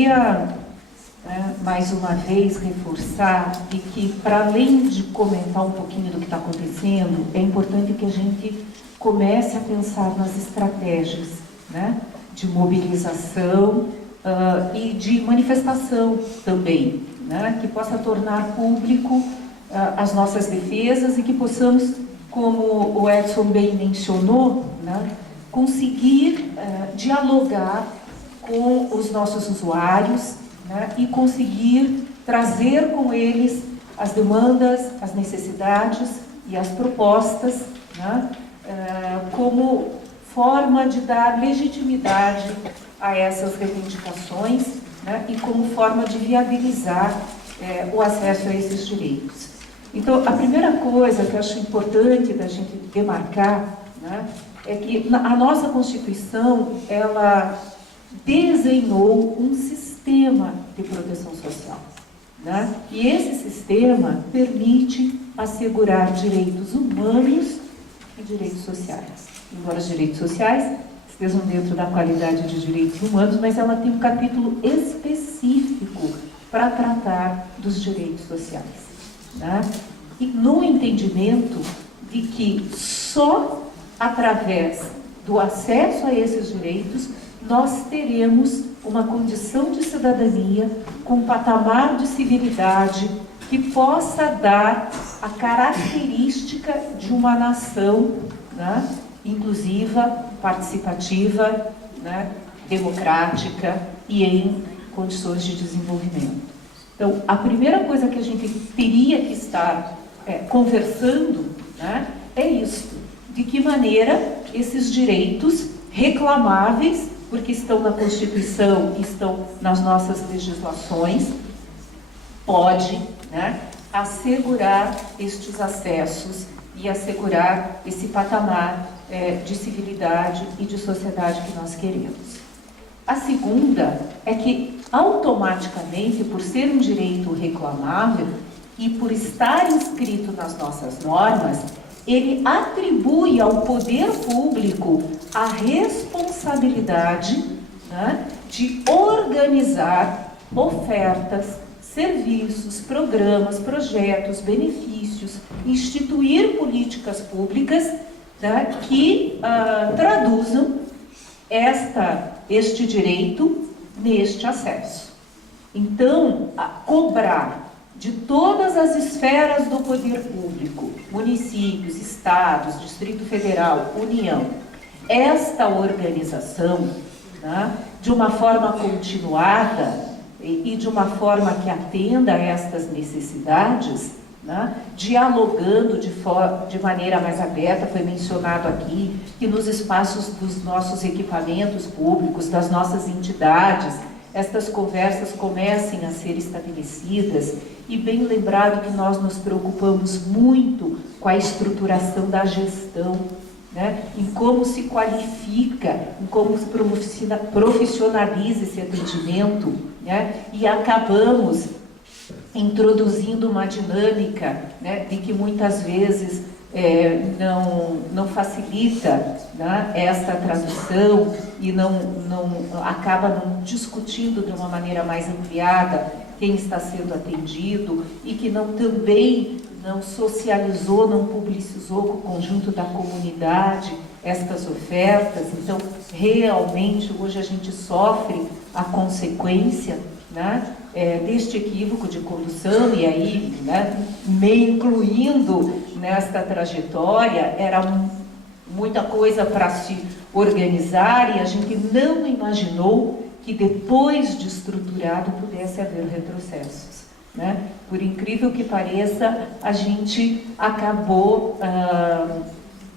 Queria, mais uma vez, reforçar e que, para além de comentar um pouquinho do que está acontecendo, é importante que a gente comece a pensar nas estratégias, né, de mobilização e de manifestação também, né, que possa tornar público as nossas defesas e que possamos, como o Edson bem mencionou, né, conseguir dialogar com os nossos usuários, né, e conseguir trazer com eles as demandas, as necessidades e as propostas, né, como forma de dar legitimidade a essas reivindicações, né, e como forma de viabilizar o acesso a esses direitos. Então, a primeira coisa que eu acho importante da gente demarcar, né, é que a nossa Constituição, ela desenhou um sistema de proteção social, né? E esse sistema permite assegurar direitos humanos e direitos sociais. Embora os direitos sociais estejam dentro da qualidade de direitos humanos, mas ela tem um capítulo específico para tratar dos direitos sociais, né? E no entendimento de que só através do acesso a esses direitos nós teremos uma condição de cidadania com um patamar de civilidade que possa dar a característica de uma nação, né, inclusiva, participativa, né, democrática e em condições de desenvolvimento. Então, a primeira coisa que a gente teria que estar conversando, né, é isso: de que maneira esses direitos reclamáveis, porque estão na Constituição, estão nas nossas legislações, pode, né, assegurar estes acessos e assegurar esse patamar de civilidade e de sociedade que nós queremos. A segunda é que, automaticamente, por ser um direito reclamável e por estar inscrito nas nossas normas, ele atribui ao poder público a responsabilidade, né, de organizar ofertas, serviços, programas, projetos, benefícios, instituir políticas públicas, né, que traduzam este direito neste acesso. Então, cobrar de todas as esferas do poder público, municípios, estados, Distrito Federal, União, esta organização, né, de uma forma continuada e de uma forma que atenda a estas necessidades, né, dialogando de maneira mais aberta. Foi mencionado aqui que nos espaços dos nossos equipamentos públicos, das nossas entidades, estas conversas comecem a ser estabelecidas, e bem lembrado que nós nos preocupamos muito com a estruturação da gestão, né, em como se qualifica, em como se profissionaliza esse atendimento, né, e acabamos introduzindo uma dinâmica, né, de que muitas vezes não facilita, né, esta tradução e acaba não discutindo de uma maneira mais ampliada quem está sendo atendido, e que também não socializou, não publicizou com o conjunto da comunidade estas ofertas. Então, realmente, hoje a gente sofre a consequência, né, deste equívoco de condução, e aí, né, me incluindo nesta trajetória, era muita coisa para se organizar, e a gente não imaginou que depois de estruturado pudesse haver retrocessos, né? Por incrível que pareça, a gente acabou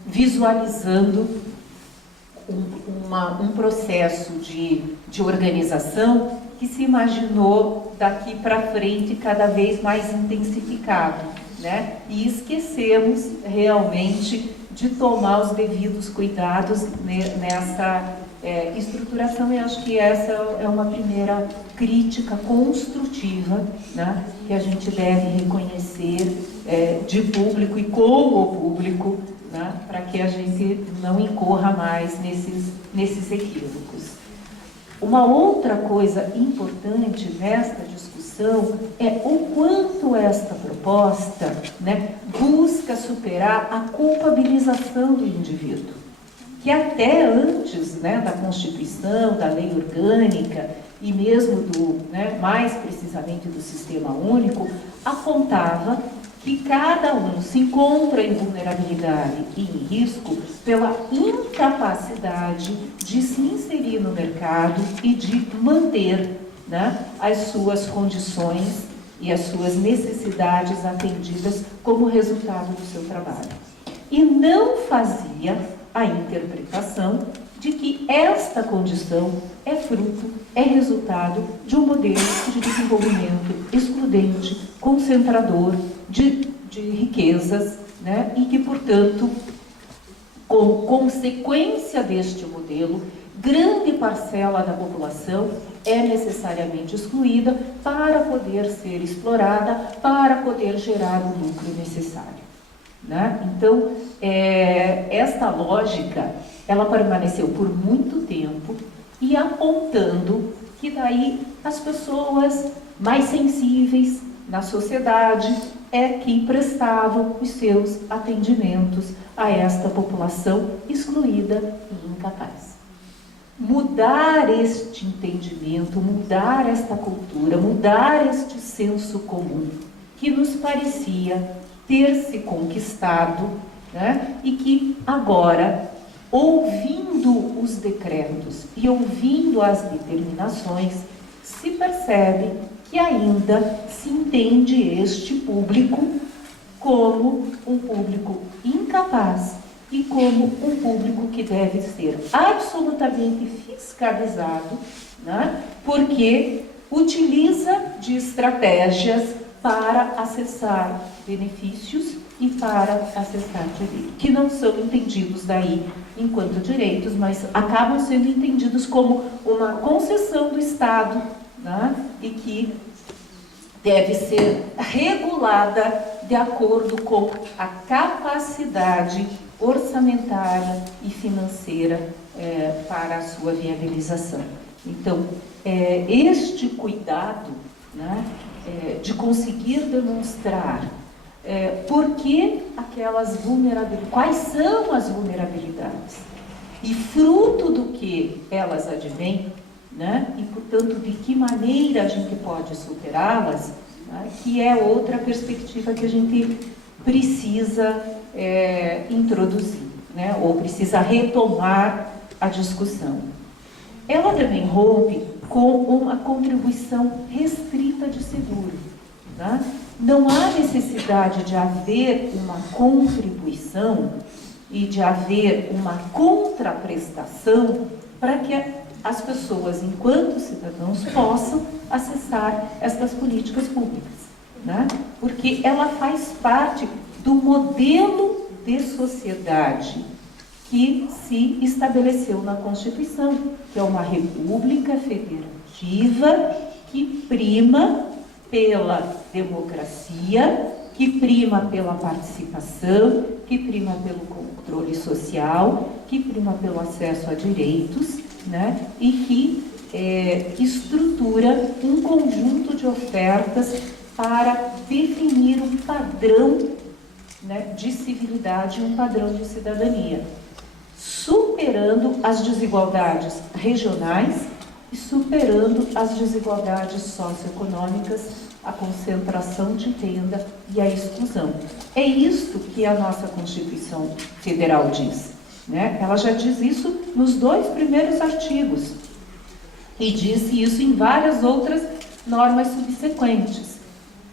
visualizando um processo de organização que se imaginou daqui para frente cada vez mais intensificado, né? E esquecemos realmente de tomar os devidos cuidados nessa estruturação. E acho que essa é uma primeira crítica construtiva, né, que a gente deve reconhecer de público e com o público, né, para que a gente não incorra mais nesses equívocos. Uma outra coisa importante nesta discussão é o quanto esta proposta, né, busca superar a culpabilização do indivíduo, que até antes, né, da Constituição, da lei orgânica e mesmo mais precisamente do Sistema Único, apontava que cada um se encontra em vulnerabilidade e em risco pela incapacidade de se inserir no mercado e de manter, né, as suas condições e as suas necessidades atendidas como resultado do seu trabalho. E não fazia a interpretação de que esta condição é fruto, é resultado de um modelo de desenvolvimento excludente, concentrador de riquezas, né? E que, portanto, como consequência deste modelo, grande parcela da população é necessariamente excluída para poder ser explorada, para poder gerar o lucro necessário, né? Então, esta lógica, ela permaneceu por muito tempo e apontando que daí as pessoas mais sensíveis na sociedade é que prestavam os seus atendimentos a esta população excluída e incapaz. Mudar este entendimento, mudar esta cultura, mudar este senso comum que nos parecia ter se conquistado, né, e que agora, ouvindo os decretos e ouvindo as determinações, se percebe que ainda se entende este público como um público incapaz e como um público que deve ser absolutamente fiscalizado, né, porque utiliza de estratégias para acessar benefícios e para acessar direitos, que não são entendidos daí enquanto direitos, mas acabam sendo entendidos como uma concessão do Estado, né, e que deve ser regulada de acordo com a capacidade orçamentária e financeira para a sua viabilização. Então, este cuidado, né, de conseguir demonstrar por que aquelas vulnerabilidades, quais são as vulnerabilidades e fruto do que elas advêm, né, e, portanto, de que maneira a gente pode superá-las, né, que é outra perspectiva que a gente precisa introduzir, né, ou precisa retomar a discussão. Ela também rompe com uma contribuição restrita de seguro, né? Não há necessidade de haver uma contribuição e de haver uma contraprestação para que as pessoas, enquanto cidadãos, possam acessar estas políticas públicas, né? Porque ela faz parte do modelo de sociedade que se estabeleceu na Constituição, que é uma república federativa que prima pela democracia, que prima pela participação, que prima pelo controle social, que prima pelo acesso a direitos, né? E que estrutura um conjunto de ofertas para definir um padrão, né, de civilidade, um padrão de cidadania, superando as desigualdades regionais e superando as desigualdades socioeconômicas, a concentração de renda e a exclusão. É isto que a nossa Constituição Federal diz, né? Ela já diz isso nos 2 primeiros artigos e disse isso em várias outras normas subsequentes.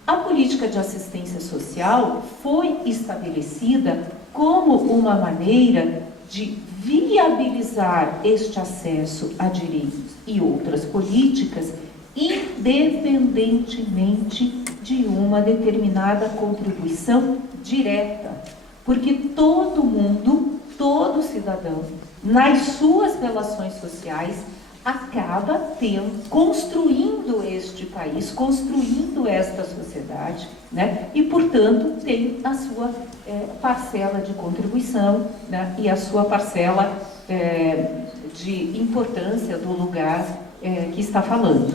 A política de assistência social foi estabelecida como uma maneira de viabilizar este acesso a direitos e outras políticas, independentemente de uma determinada contribuição direta. Porque todo mundo, todo cidadão, nas suas relações sociais, acaba construindo este país, construindo esta sociedade, né? E, portanto, tem a sua parcela de contribuição, né? E a sua parcela de importância do lugar que está falando.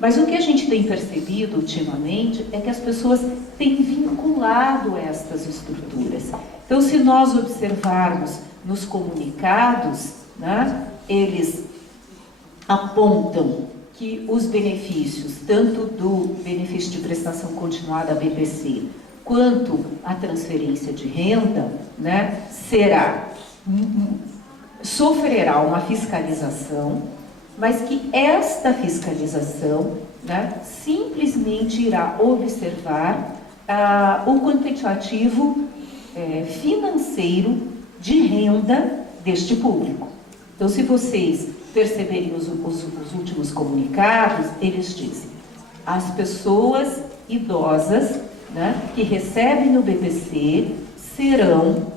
Mas o que a gente tem percebido ultimamente é que as pessoas têm vinculado estas estruturas. Então, se nós observarmos nos comunicados, né, eles apontam que os benefícios, tanto do benefício de prestação continuada, BPC, quanto a transferência de renda, né, sofrerá uma fiscalização, mas que esta fiscalização, né, simplesmente irá observar o quantitativo financeiro de renda deste público. Então, se vocês perceberem os últimos comunicados, eles dizem: as pessoas idosas, né, que recebem o BPC serão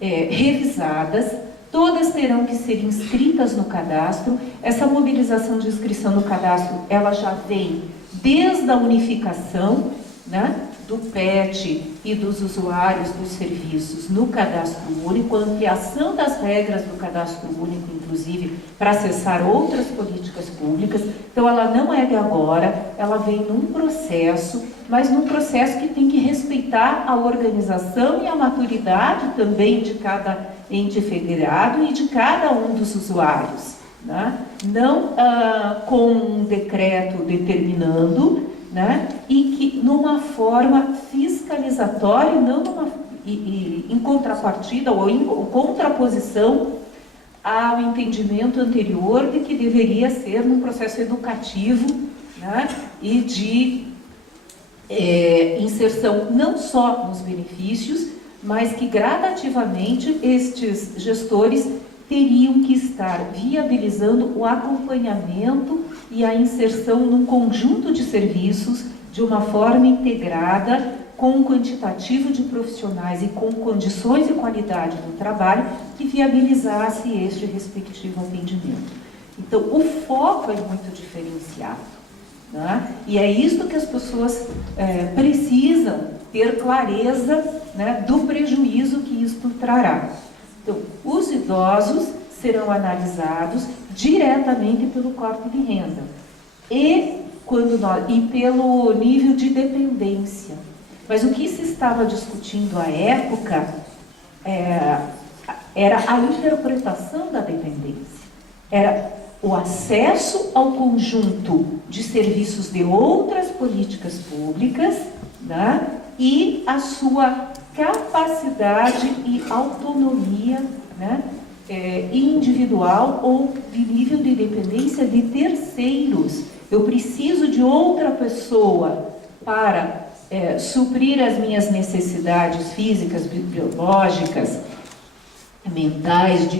revisadas, todas terão que ser inscritas no cadastro. Essa mobilização de inscrição no cadastro, ela já vem desde a unificação, né, do PET e dos usuários dos serviços no cadastro único, a ampliação das regras do cadastro único, inclusive, para acessar outras políticas públicas. Então, ela não é de agora, ela vem num processo, mas num processo que tem que respeitar a organização e a maturidade também de cada ente federado e de cada um dos usuários, né? Não com um decreto determinando, né? E que numa forma fiscalizatória, não em contrapartida ou em contraposição ao entendimento anterior de que deveria ser num processo educativo, né? E de inserção não só nos benefícios, mas que gradativamente estes gestores teriam que estar viabilizando o acompanhamento e a inserção num conjunto de serviços de uma forma integrada, com um quantitativo de profissionais e com condições e qualidade do trabalho que viabilizasse este respectivo atendimento. Então, o foco é muito diferenciado, né? E é isso que as pessoas precisam ter clareza, né, do prejuízo que isto trará. Então, os idosos serão analisados diretamente pelo corte de renda e pelo nível de dependência. Mas o que se estava discutindo à época era a interpretação da dependência. Era o acesso ao conjunto de serviços de outras políticas públicas, né, e a sua capacidade e autonomia, né, individual ou de nível de dependência de terceiros. Eu preciso de outra pessoa para suprir as minhas necessidades físicas, biológicas, mentais e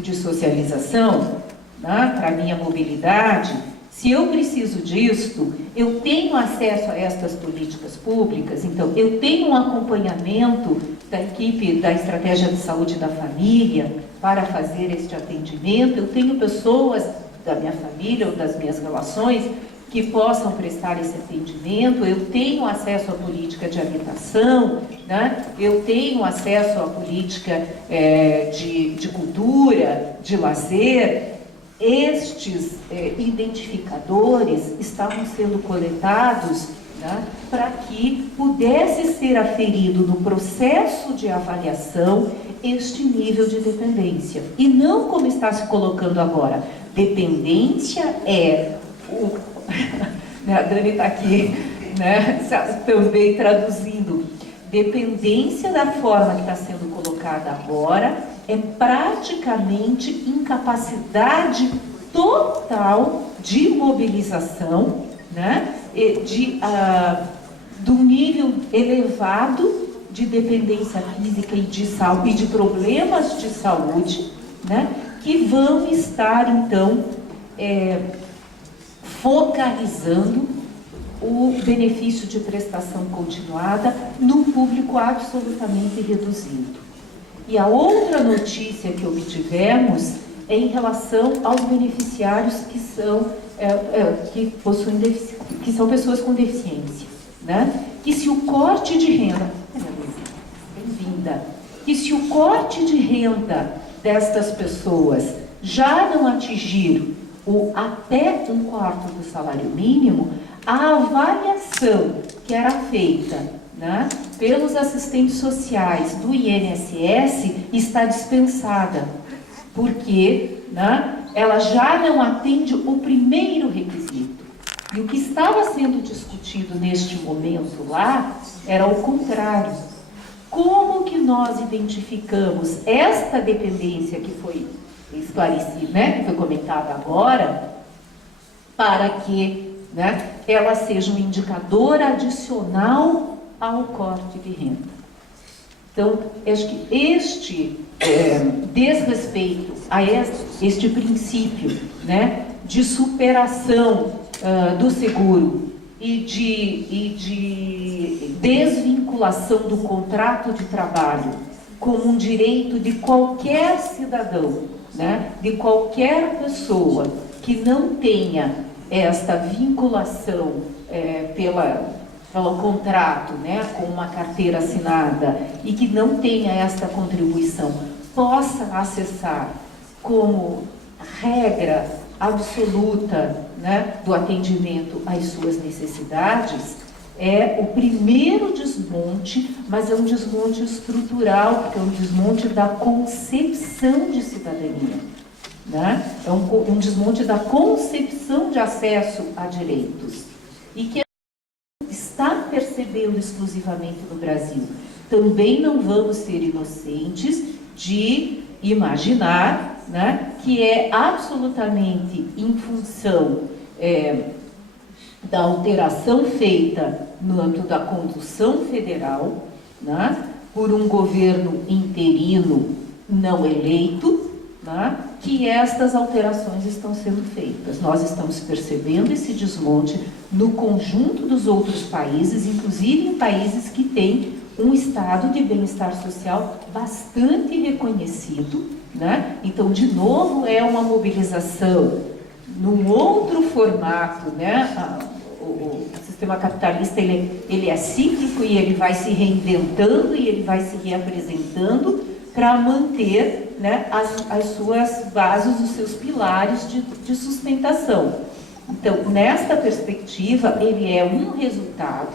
de socialização, né, para a minha mobilidade. Se eu preciso disto, eu tenho acesso a estas políticas públicas, então eu tenho um acompanhamento da equipe da Estratégia de Saúde da Família para fazer este atendimento, eu tenho pessoas da minha família ou das minhas relações que possam prestar esse atendimento, eu tenho acesso à política de habitação, né? Eu tenho acesso à política de cultura, de lazer. Estes identificadores estavam sendo coletados, né, para que pudesse ser aferido no processo de avaliação este nível de dependência. E não como está se colocando agora. Dependência a Dani está aqui, né, também traduzindo. Dependência da forma que está sendo colocada agora é praticamente incapacidade total de mobilização, né, do nível elevado de dependência física e de saúde, e de problemas de saúde, né, que vão estar, então, focalizando o benefício de prestação continuada num público absolutamente reduzido. E a outra notícia que obtivemos é em relação aos beneficiários que são pessoas com deficiência, né? Que se o corte de renda, bem-vinda, que se o corte de renda destas pessoas já não atingir o até 1/4 do salário mínimo, a avaliação que era feita, né, pelos assistentes sociais do INSS está dispensada, porque, né, ela já não atende o primeiro requisito. E o que estava sendo discutido neste momento lá era o contrário. Como que nós identificamos esta dependência que foi esclarecida, né, que foi comentada agora, para que, né, ela seja um indicador adicional ao corte de renda? Então, acho que este desrespeito a este princípio, né, de superação do seguro e de desvinculação do contrato de trabalho como um direito de qualquer cidadão, né, de qualquer pessoa que não tenha esta vinculação pelo contrato, né, com uma carteira assinada, e que não tenha esta contribuição, possa acessar como regra absoluta, né, do atendimento às suas necessidades, é o primeiro desmonte, mas é um desmonte estrutural, porque é um desmonte da concepção de cidadania, né? É um desmonte da concepção de acesso a direitos, e que está percebendo exclusivamente no Brasil. Também não vamos ser inocentes de imaginar, né, que é absolutamente em função da alteração feita no âmbito da condução federal, né, por um governo interino não eleito, né, que estas alterações estão sendo feitas. Nós estamos percebendo esse desmonte no conjunto dos outros países, inclusive em países que têm um estado de bem-estar social bastante reconhecido, né? Então, de novo, é uma mobilização num outro formato, né? O sistema capitalista ele é cíclico e ele vai se reinventando e ele vai se reapresentando para manter, né, as suas bases, os seus pilares de sustentação. Então, nesta perspectiva, ele é um resultado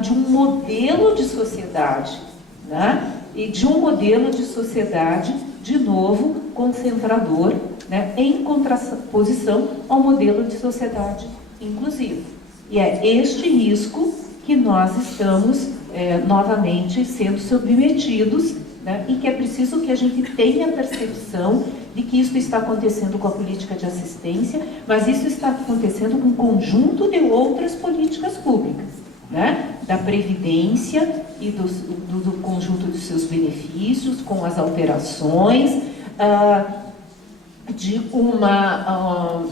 de um modelo de sociedade, né, e de um modelo de sociedade, de novo, concentrador, né, em contraposição ao modelo de sociedade inclusiva. E é este risco que nós estamos novamente sendo submetidos, né, e que é preciso que a gente tenha a percepção de que isso está acontecendo com a política de assistência, mas isso está acontecendo com um conjunto de outras políticas públicas, né, da Previdência e do conjunto dos seus benefícios, com as alterações, de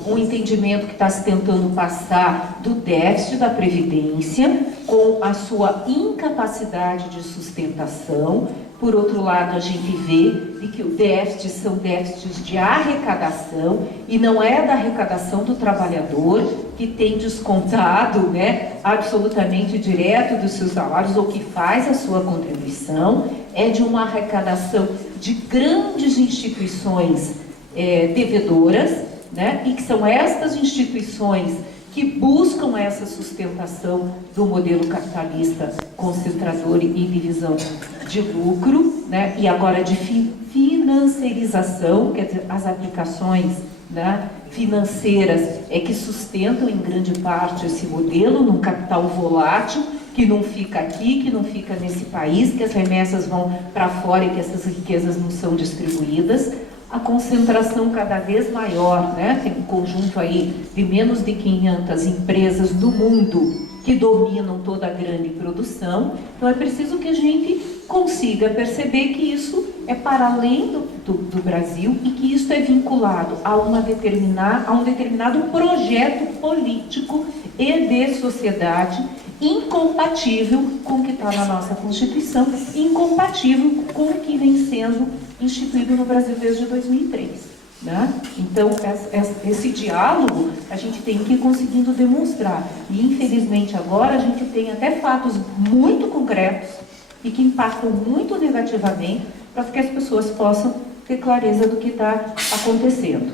um entendimento que está se tentando passar do déficit da Previdência, com a sua incapacidade de sustentação. Por outro lado, a gente vê de que o déficit são déficits de arrecadação, e não é da arrecadação do trabalhador, que tem descontado, né, absolutamente direto dos seus salários, ou que faz a sua contribuição, é de uma arrecadação de grandes instituições devedoras, né, e que são estas instituições que buscam essa sustentação do modelo capitalista concentrador e divisão de lucro, né, e agora de financiarização, quer dizer, as aplicações, né, financeiras que sustentam em grande parte esse modelo, num capital volátil, que não fica aqui, que não fica nesse país, que as remessas vão para fora e que essas riquezas não são distribuídas. A concentração cada vez maior, né? Tem um conjunto aí de menos de 500 empresas do mundo que dominam toda a grande produção. Então é preciso que a gente consiga perceber que isso é para além do Brasil e que isso é vinculado a um determinado projeto político e de sociedade incompatível com o que está na nossa Constituição, incompatível com o que vem sendo instituído no Brasil desde 2003. Né? Então, esse diálogo a gente tem que ir conseguindo demonstrar. E, infelizmente, agora a gente tem até fatos muito concretos e que impactam muito negativamente para que as pessoas possam ter clareza do que está acontecendo.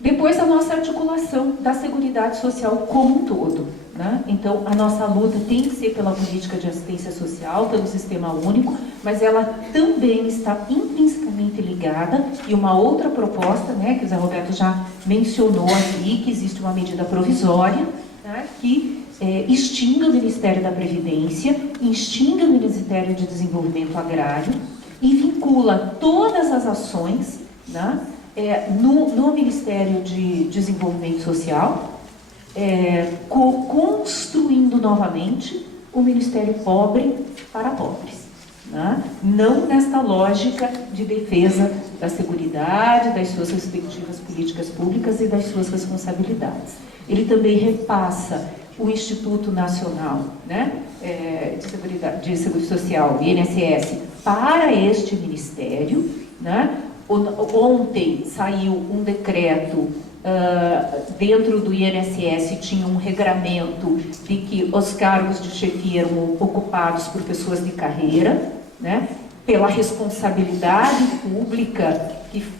Depois, a nossa articulação da Seguridade Social como um todo, né? Então, a nossa luta tem que ser pela política de assistência social, pelo Sistema Único, mas ela também está intrinsecamente ligada, e uma outra proposta, né, que o Zé Roberto já mencionou aqui, que existe uma medida provisória, né, que extingue o Ministério da Previdência, extingue o Ministério de Desenvolvimento Agrário e vincula todas as ações, né, no Ministério de Desenvolvimento Social, construindo novamente o Ministério Pobre para pobres, né? Não nesta lógica de defesa da seguridade, das suas respectivas políticas públicas e das suas responsabilidades. Ele também repassa o Instituto Nacional, né, de Seguridade Social, INSS, para este Ministério, né? Ontem saiu um decreto, dentro do INSS tinha um regramento de que os cargos de chefia eram ocupados por pessoas de carreira, né, pela responsabilidade pública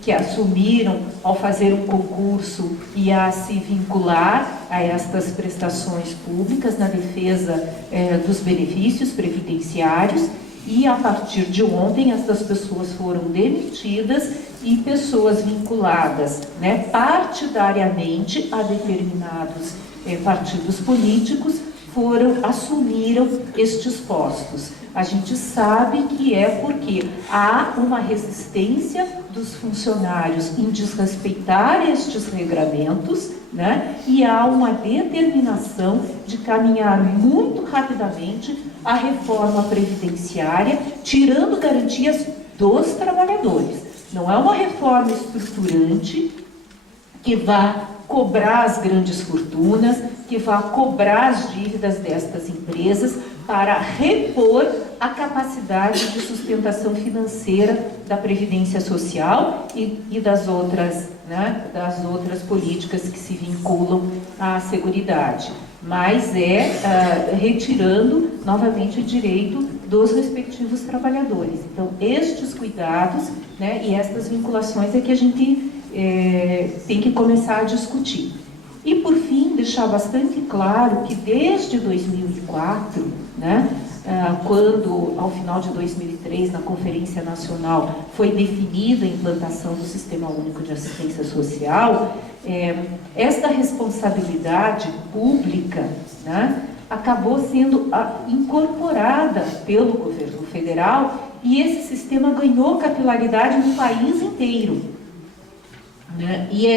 que assumiram ao fazer um concurso e a se vincular a estas prestações públicas na defesa dos benefícios previdenciários. E a partir de ontem, essas pessoas foram demitidas e pessoas vinculadas, né, partidariamente a determinados partidos políticos assumiram estes postos. A gente sabe que é porque há uma resistência dos funcionários em desrespeitar estes regramentos, né? E há uma determinação de caminhar muito rapidamente a reforma previdenciária, tirando garantias dos trabalhadores. Não é uma reforma estruturante que vá cobrar as grandes fortunas, que vá cobrar as dívidas destas empresas para repor a capacidade de sustentação financeira da Previdência Social e das outras, né, das outras políticas que se vinculam à Seguridade. Mas retirando novamente o direito dos respectivos trabalhadores. Então, estes cuidados, né, e estas vinculações é que a gente tem que começar a discutir. E, por fim, deixar bastante claro que desde 2004, né, quando, ao final de 2003, na Conferência Nacional, foi definida a implantação do Sistema Único de Assistência Social, esta responsabilidade pública, né, acabou sendo incorporada pelo governo federal e esse sistema ganhou capilaridade no país inteiro, né? E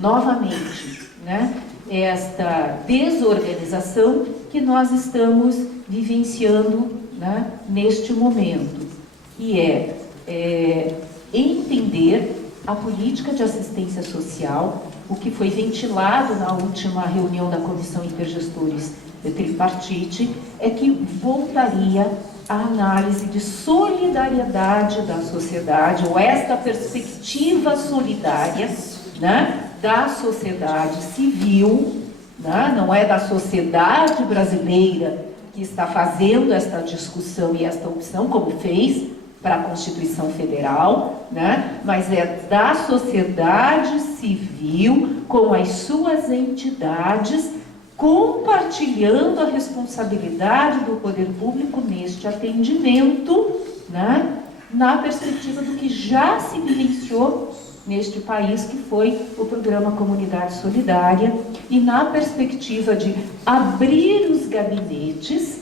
novamente, né, esta desorganização que nós estamos vivenciando, né, neste momento, que entender a política de assistência social, o que foi ventilado na última reunião da Comissão Intergestores Tripartite, é que voltaria a análise de solidariedade da sociedade, ou esta perspectiva solidária, né, da sociedade civil, né, não é da sociedade brasileira que está fazendo esta discussão e esta opção, como fez para a Constituição Federal, né, mas é da sociedade civil com as suas entidades, compartilhando a responsabilidade do poder público neste atendimento, né, na perspectiva do que já se vivenciou neste país, que foi o programa Comunidade Solidária, e na perspectiva de abrir os gabinetes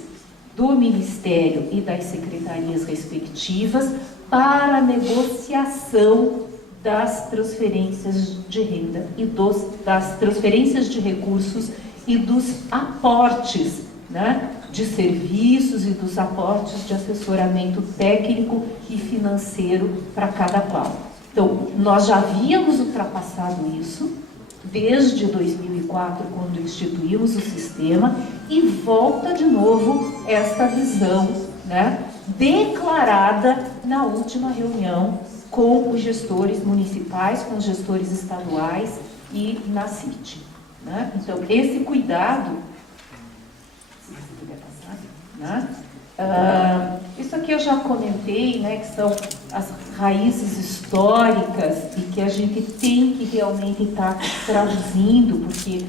do Ministério e das secretarias respectivas para a negociação das transferências de renda e das transferências de recursos e dos aportes, né, de serviços e dos aportes de assessoramento técnico e financeiro para cada qual. Então, nós já havíamos ultrapassado isso desde 2004, quando instituímos o sistema, e volta de novo esta visão, né, declarada na última reunião com os gestores municipais, com os gestores estaduais e na CIT, né? Então, esse cuidado, se você puder passar, né? Isso aqui eu já comentei, né, que são as raízes históricas e que a gente tem que realmente estar traduzindo, porque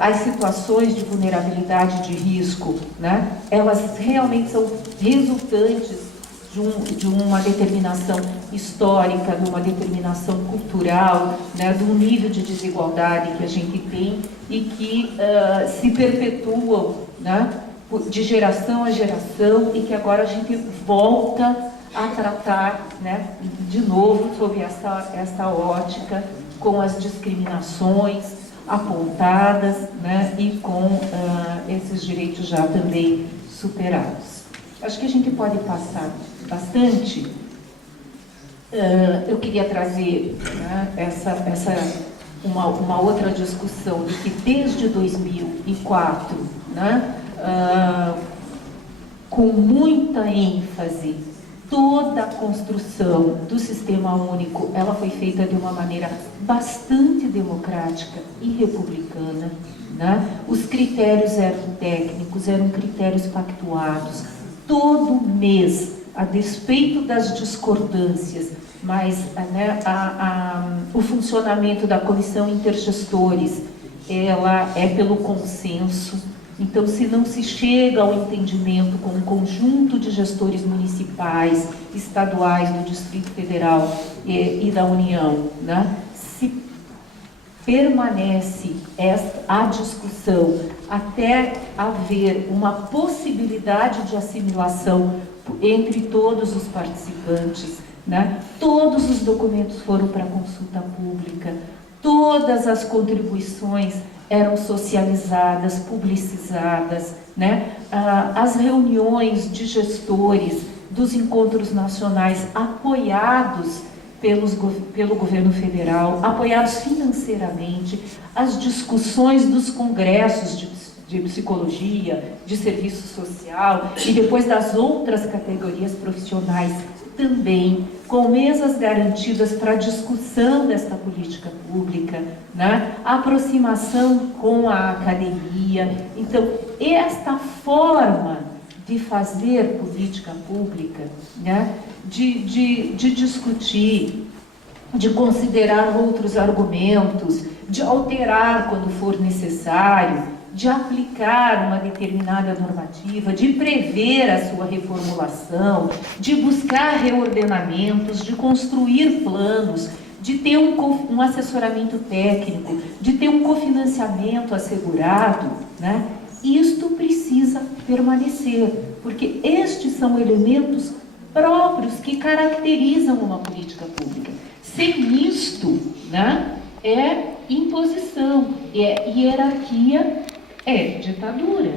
as situações de vulnerabilidade, de risco, né, elas realmente são resultantes de uma determinação histórica, de uma determinação cultural, né, de um nível de desigualdade que a gente tem e que se perpetuam, né, de geração a geração, e que agora a gente volta a tratar, né, de novo sob essa ótica, com as discriminações apontadas, né, e com esses direitos já também superados. Acho que a gente pode passar bastante. Eu queria trazer, né, uma outra discussão de que desde 2004, né, com muita ênfase, toda a construção do Sistema Único, ela foi feita de uma maneira bastante democrática e republicana, né? Os critérios eram técnicos, eram critérios pactuados. Todo mês, a despeito das discordâncias, mas, né, o funcionamento da comissão intergestores, ela é pelo consenso. Então, se não se chega ao entendimento com um conjunto de gestores municipais, estaduais, do Distrito Federal e da União, né, se permanece a discussão até haver uma possibilidade de assimilação entre todos os participantes, né, todos os documentos foram para consulta pública, todas as contribuições eram socializadas, publicizadas, né? As reuniões de gestores dos encontros nacionais apoiados pelo governo federal, apoiados financeiramente, as discussões dos congressos de psicologia, de serviço social e depois das outras categorias profissionais também, com mesas garantidas para a discussão desta política pública, né? A aproximação com a academia. Então, esta forma de fazer política pública, né? de discutir, de considerar outros argumentos, de alterar quando for necessário, de aplicar uma determinada normativa, de prever a sua reformulação, de buscar reordenamentos, de construir planos, de ter um assessoramento técnico, de ter um cofinanciamento assegurado, né? Isto precisa permanecer, porque estes são elementos próprios que caracterizam uma política pública. Sem isto, né, é imposição, é hierarquia, é ditadura.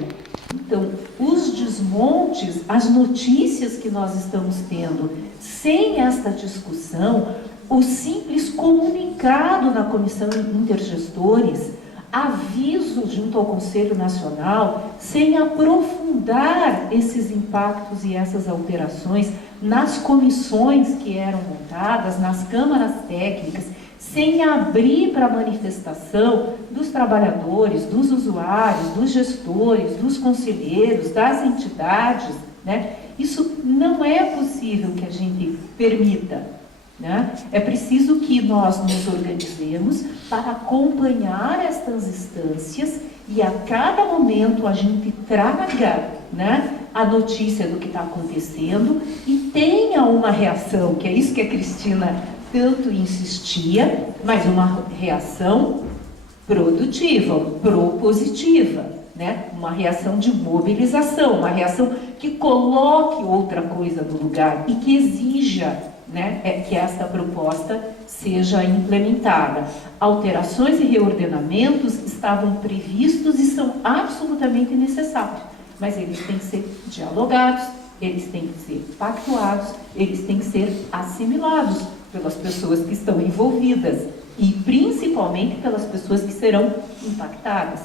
Então, os desmontes, as notícias que nós estamos tendo, sem esta discussão, o simples comunicado na comissão intergestores, aviso junto ao Conselho Nacional, sem aprofundar esses impactos e essas alterações nas comissões que eram montadas, nas câmaras técnicas, sem abrir para a manifestação dos trabalhadores, dos usuários, dos gestores, dos conselheiros, das entidades, né? Isso não é possível que a gente permita, né? É preciso que nós nos organizemos para acompanhar estas instâncias e a cada momento a gente traga, né, a notícia do que está acontecendo e tenha uma reação, que é isso que a Cristina tanto insistia, mas uma reação produtiva, propositiva, né? Uma reação de mobilização, uma reação que coloque outra coisa no lugar e que exija, né, que esta proposta seja implementada. Alterações e reordenamentos estavam previstos e são absolutamente necessários, mas eles têm que ser dialogados, eles têm que ser pactuados, eles têm que ser assimilados pelas pessoas que estão envolvidas e principalmente pelas pessoas que serão impactadas.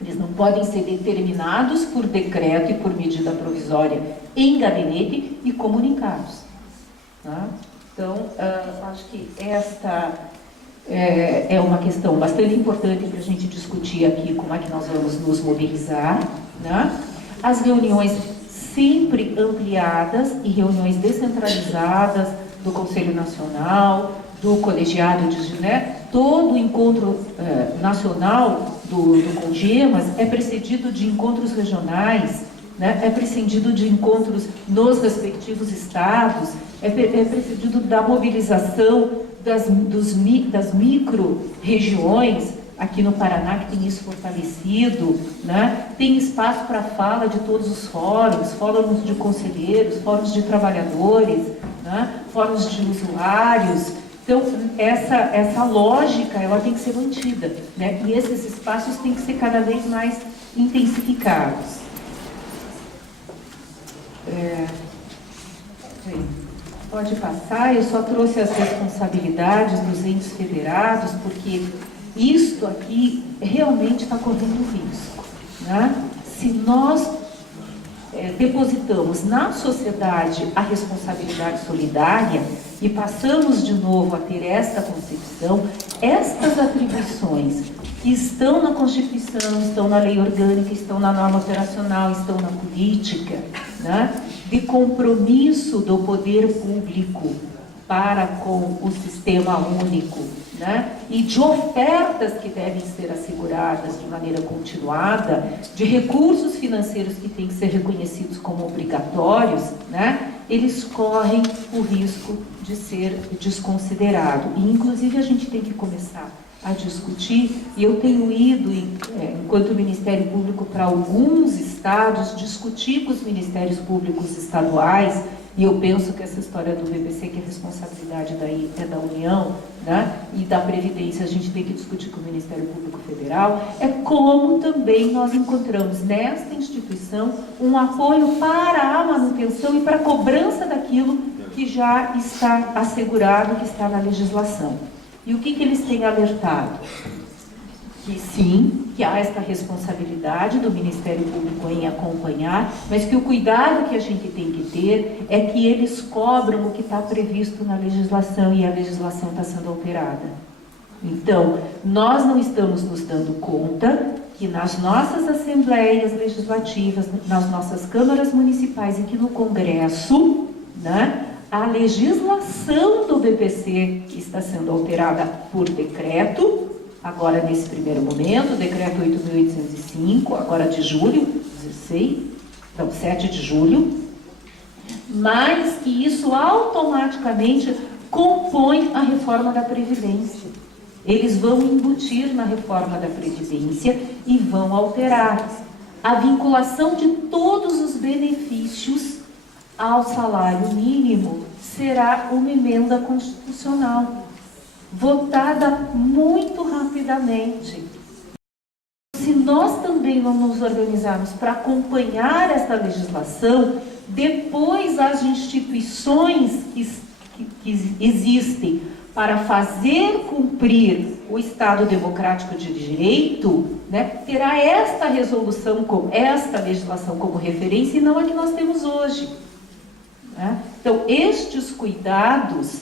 Eles não podem ser determinados por decreto e por medida provisória em gabinete e comunicados. Tá? Então, acho que esta é uma questão bastante importante para a gente discutir aqui como é que nós vamos nos mobilizar, né? As reuniões sempre ampliadas e reuniões descentralizadas do Conselho Nacional, do colegiado todo o encontro nacional do CONGEMAS é precedido de encontros regionais, é precedido de encontros nos respectivos estados, é precedido da mobilização das micro-regiões, aqui no Paraná, que tem isso fortalecido, tem espaço para fala de todos os fóruns, fóruns de conselheiros, fóruns de trabalhadores, fóruns de usuários. Então, essa lógica, ela tem que ser mantida, e esses espaços têm que ser cada vez mais intensificados. Pode passar, eu só trouxe as responsabilidades dos entes federados, porque isto aqui realmente está correndo risco. Se nós depositamos na sociedade a responsabilidade solidária e passamos de novo a ter esta concepção, estas atribuições que estão na Constituição, estão na lei orgânica, estão na norma operacional, estão na política, de compromisso do poder público para com o sistema único, e de ofertas que devem ser asseguradas de maneira continuada, de recursos financeiros que têm que ser reconhecidos como obrigatórios, eles correm o risco de ser desconsiderado. E, inclusive, a gente tem que começar a discutir, e eu tenho ido, enquanto Ministério Público, para alguns estados, discutir com os ministérios públicos estaduais, e eu penso que essa história do BBC, que a responsabilidade daí é da União, e da Previdência, a gente tem que discutir com o Ministério Público Federal, é como também nós encontramos nesta instituição um apoio para a manutenção e para a cobrança daquilo que já está assegurado, que está na legislação. E o que eles têm alertado? Que sim, que há esta responsabilidade do Ministério Público em acompanhar, mas que o cuidado que a gente tem que ter é que eles cobram o que está previsto na legislação, e a legislação está sendo alterada. Então, nós não estamos nos dando conta que nas nossas assembleias legislativas, nas nossas câmaras municipais e que no Congresso, a legislação do BPC está sendo alterada por decreto, agora nesse primeiro momento, o decreto 8.805, agora de julho, 7 de julho, mas que isso automaticamente compõe a reforma da Previdência. Eles vão embutir na reforma da Previdência e vão alterar a vinculação de todos os benefícios ao salário mínimo. Será uma emenda constitucional, votada muito rapidamente. Se nós também não nos organizarmos para acompanhar essa legislação, depois as instituições que existem para fazer cumprir o Estado Democrático de Direito, terá esta resolução, esta legislação como referência, e não a que nós temos hoje. Então, estes cuidados,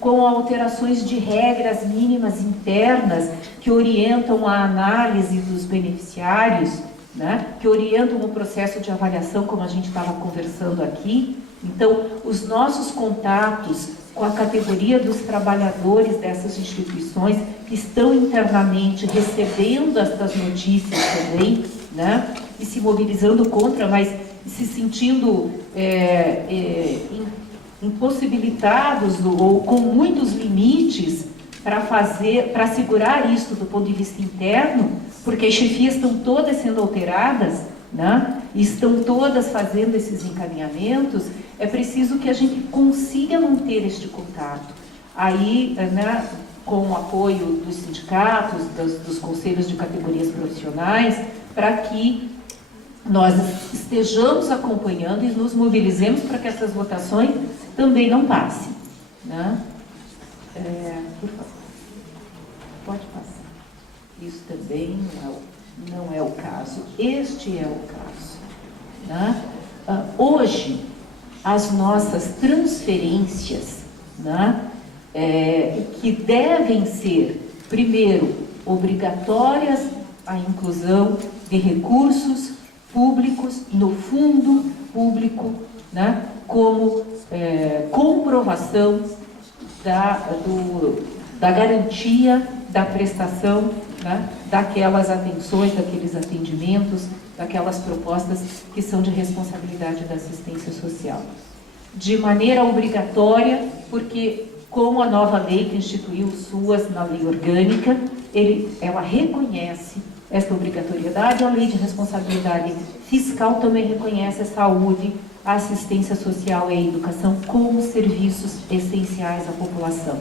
com alterações de regras mínimas internas que orientam a análise dos beneficiários, que orientam o processo de avaliação, como a gente estava conversando aqui. Então, os nossos contatos com a categoria dos trabalhadores dessas instituições que estão internamente recebendo estas notícias também, e se mobilizando contra, mas se sentindo impossibilitados ou com muitos limites para segurar isso do ponto de vista interno, porque as chefias estão todas sendo alteradas, e estão todas fazendo esses encaminhamentos. É preciso que a gente consiga manter este contato. Aí, com o apoio dos sindicatos, dos conselhos de categorias profissionais, para que nós estejamos acompanhando e nos mobilizemos para que essas votações também não passem. Por favor, pode passar. Isso também não é o caso. Este é o caso. Hoje, as nossas transferências, que devem ser, primeiro, obrigatórias a inclusão de recursos públicos no Fundo público, né, como comprovação da garantia da prestação, né, daquelas atenções, daqueles atendimentos, daquelas propostas que são de responsabilidade da assistência social. De maneira obrigatória, porque com a nova lei que instituiu o SUAS na lei orgânica, ela reconhece esta obrigatoriedade. A lei de responsabilidade fiscal também reconhece a saúde, a assistência social e a educação como serviços essenciais à população,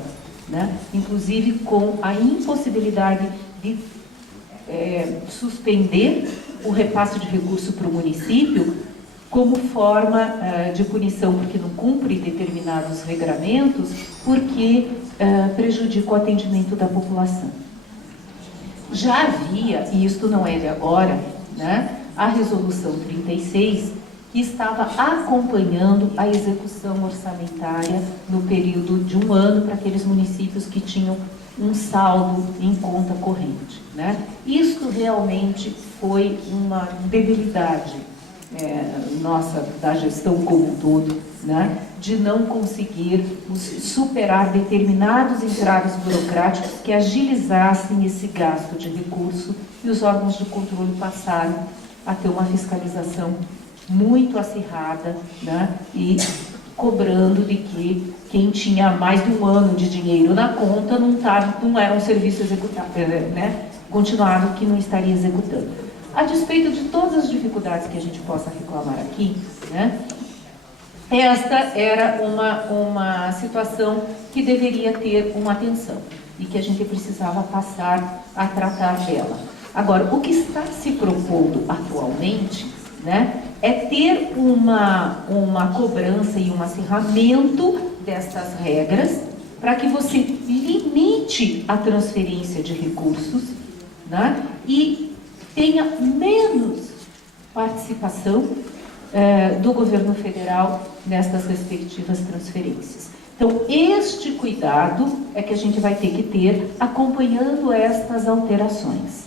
né? Inclusive com a impossibilidade de suspender o repasse de recurso para o município como forma de punição, porque não cumpre determinados regramentos, porque prejudica o atendimento da população. Já havia, e isto não é de agora, né, a Resolução 36, que estava acompanhando a execução orçamentária no período de um ano para aqueles municípios que tinham um saldo em conta corrente, né? Isto realmente foi uma debilidade nossa, da gestão como um todo, né, de não conseguir superar determinados entraves burocráticos que agilizassem esse gasto de recurso, e os órgãos de controle passaram a ter uma fiscalização muito acirrada, né, e cobrando de que quem tinha mais de um ano de dinheiro na conta não era um serviço executado, né, continuado, que não estaria executando. A despeito de todas as dificuldades que a gente possa reclamar aqui, né, esta era uma situação que deveria ter uma atenção e que a gente precisava passar a tratar dela. Agora, o que está se propondo atualmente, né, é ter uma cobrança e um acirramento destas regras para que você limite a transferência de recursos, né, e tenha menos participação do governo federal nestas respectivas transferências. Então, este cuidado é que a gente vai ter que ter acompanhando estas alterações.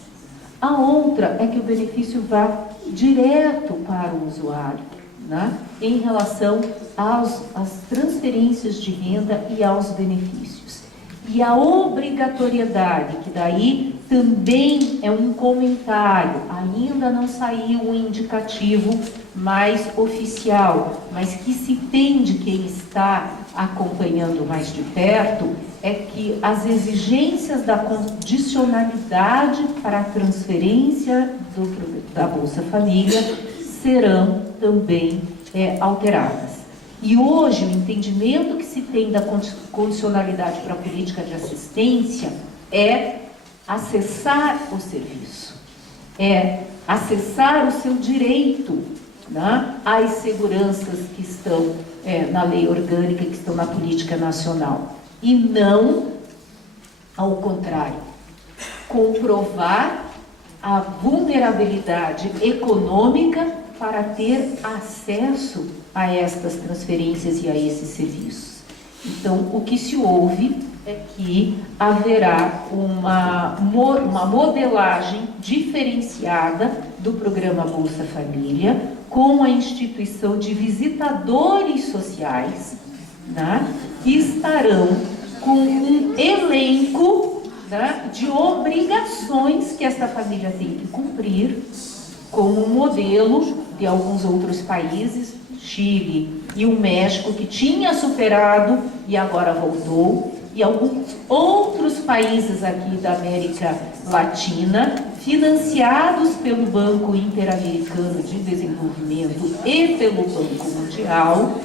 A outra é que o benefício vá direto para o usuário, né, em relação às transferências de renda e aos benefícios. E a obrigatoriedade, que daí também é um comentário, ainda não saiu um indicativo mais oficial, mas que se tem de quem está acompanhando mais de perto, é que as exigências da condicionalidade para a transferência da Bolsa Família serão também alteradas. E hoje o entendimento que se tem da condicionalidade para a política de assistência é acessar o serviço, é acessar o seu direito, né, às seguranças que estão na lei orgânica, que estão na política nacional, e não, ao contrário, comprovar a vulnerabilidade econômica para ter acesso a estas transferências e a esses serviços. Então, o que se ouve é que haverá uma modelagem diferenciada do programa Bolsa Família, com a instituição de visitadores sociais, né, que estarão com um elenco, né, de obrigações que esta família tem que cumprir, como um modelo de alguns outros países, Chile e o México, que tinha superado e agora voltou, e alguns outros países aqui da América Latina, financiados pelo Banco Interamericano de Desenvolvimento e pelo Banco Mundial,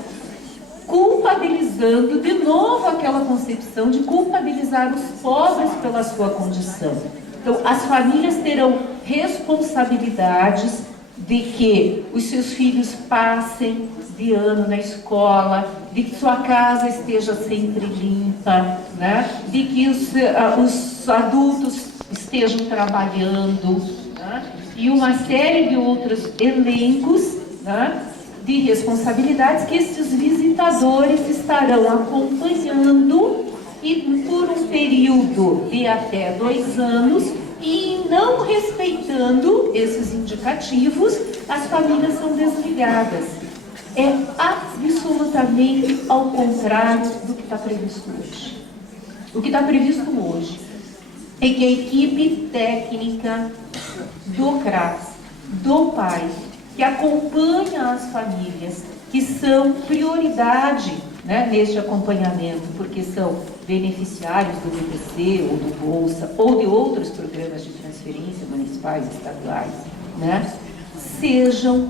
culpabilizando de novo aquela concepção de culpabilizar os pobres pela sua condição. Então, as famílias terão responsabilidades de que os seus filhos passem de ano na escola, de que sua casa esteja sempre limpa, né, de que os adultos estejam trabalhando, né, e uma série de outros elencos, né, de responsabilidades que esses visitadores estarão acompanhando, e por um período de até 2 anos, e não respeitando esses indicativos, as famílias são desligadas. é absolutamente ao contrário do que está previsto hoje. O que está previsto hoje é que a equipe técnica do CRAS, do PAI, que acompanha as famílias, que são prioridade, né, neste acompanhamento, porque são beneficiários do BPC ou do Bolsa ou de outros programas de transferência municipais e estaduais, né, sejam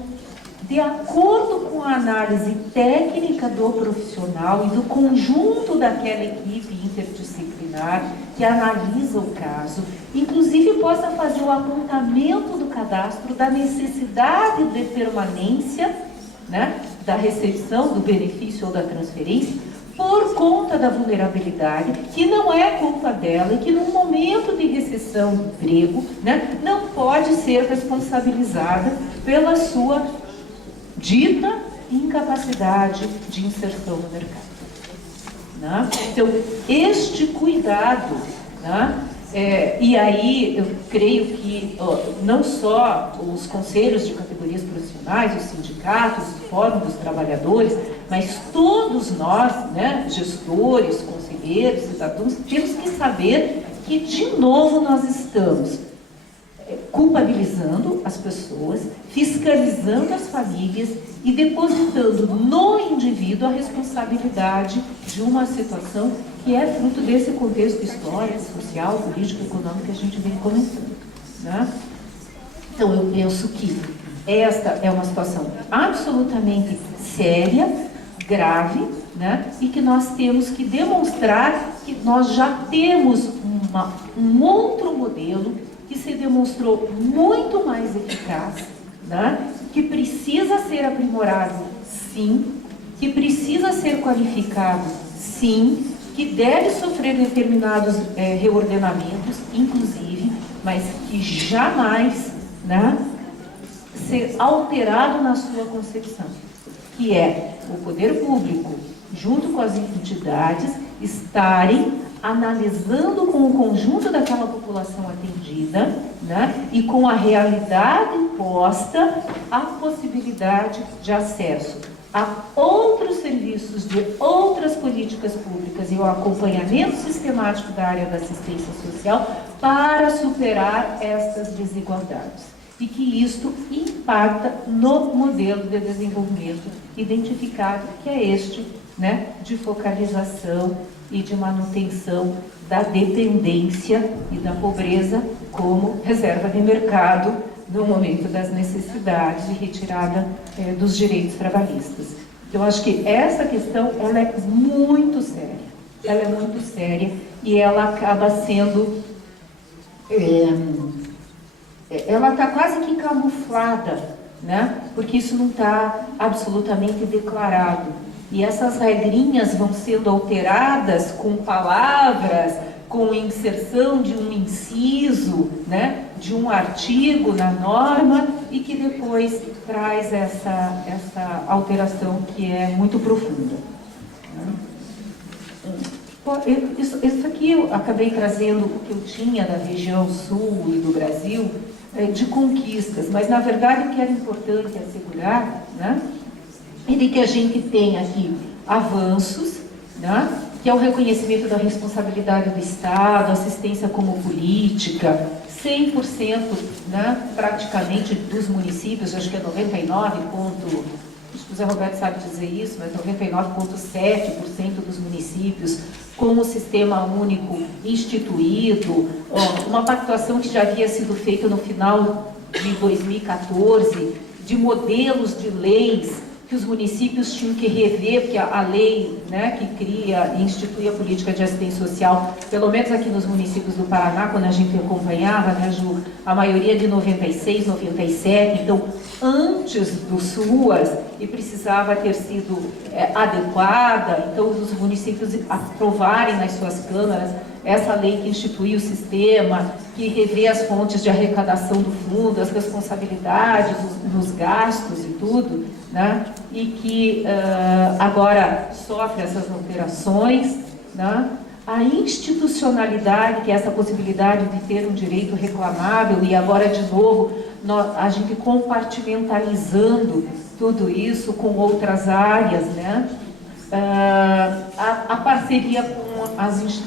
de acordo com a análise técnica do profissional e do conjunto daquela equipe interdisciplinar que analisa o caso, inclusive possa fazer o apontamento do cadastro da necessidade de permanência, né, da recepção do benefício ou da transferência por conta da vulnerabilidade, que não é culpa dela e que no momento de recessão do emprego, né, não pode ser responsabilizada pela sua dita incapacidade de inserção no mercado. Né? Então, este cuidado, né? E aí eu creio que não só os conselhos de categorias profissionais, os sindicatos, o Fórum dos Trabalhadores, mas todos nós, né, gestores, conselheiros, cidadãos, temos que saber que, de novo, nós estamos culpabilizando as pessoas, fiscalizando as famílias e depositando no indivíduo a responsabilidade de uma situação que é fruto desse contexto histórico, social, político, econômico que a gente vem comentando. Né? Então, eu penso que esta é uma situação absolutamente séria, grave, né? E que nós temos que demonstrar que nós já temos um outro modelo que se demonstrou muito mais eficaz, né? Que precisa ser aprimorado, sim, que precisa ser qualificado, sim, que deve sofrer determinados reordenamentos, inclusive, mas que jamais, né, ser alterado na sua concepção, que é o poder público, junto com as entidades, estarem analisando com o conjunto daquela população atendida, né, e com a realidade posta, a possibilidade de acesso a outros serviços de outras políticas públicas e o acompanhamento sistemático da área da assistência social para superar estas desigualdades. E que isto impacta no modelo de desenvolvimento identificado, que é este, né, de focalização e de manutenção da dependência e da pobreza como reserva de mercado no momento das necessidades e retirada dos direitos trabalhistas. Eu acho que essa questão ela é muito séria, ela é muito séria e ela acaba sendo, ela está quase que camuflada, né? Porque isso não está absolutamente declarado. E essas regrinhas vão sendo alteradas com palavras, com inserção de um inciso, né, de um artigo na norma e que depois traz essa alteração que é muito profunda. Isso aqui eu acabei trazendo o que eu tinha da região sul e do Brasil de conquistas, mas na verdade o que era importante assegurar, né, é de que a gente tem aqui avanços, né, que é o reconhecimento da responsabilidade do Estado, assistência como política, 100%, né, praticamente dos municípios, acho que é 99 ponto, acho que o Zé Roberto sabe dizer isso, mas 99,7% dos municípios com o sistema único instituído, uma pactuação que já havia sido feita no final de 2014, de modelos de leis que os municípios tinham que rever, porque a lei, né, que cria e institui a política de assistência social, pelo menos aqui nos municípios do Paraná, quando a gente acompanhava, né, Ju, a maioria de 96, 97, então antes do SUAS, e precisava ter sido adequada, então os municípios aprovarem nas suas câmaras essa lei que institui o sistema, que revê as fontes de arrecadação do fundo, as responsabilidades nos gastos e tudo, né? E que agora sofre essas alterações, né? a institucionalidade, que é essa possibilidade de ter um direito reclamável, e agora, de novo, a gente compartimentalizando tudo isso com outras áreas, né? A parceria com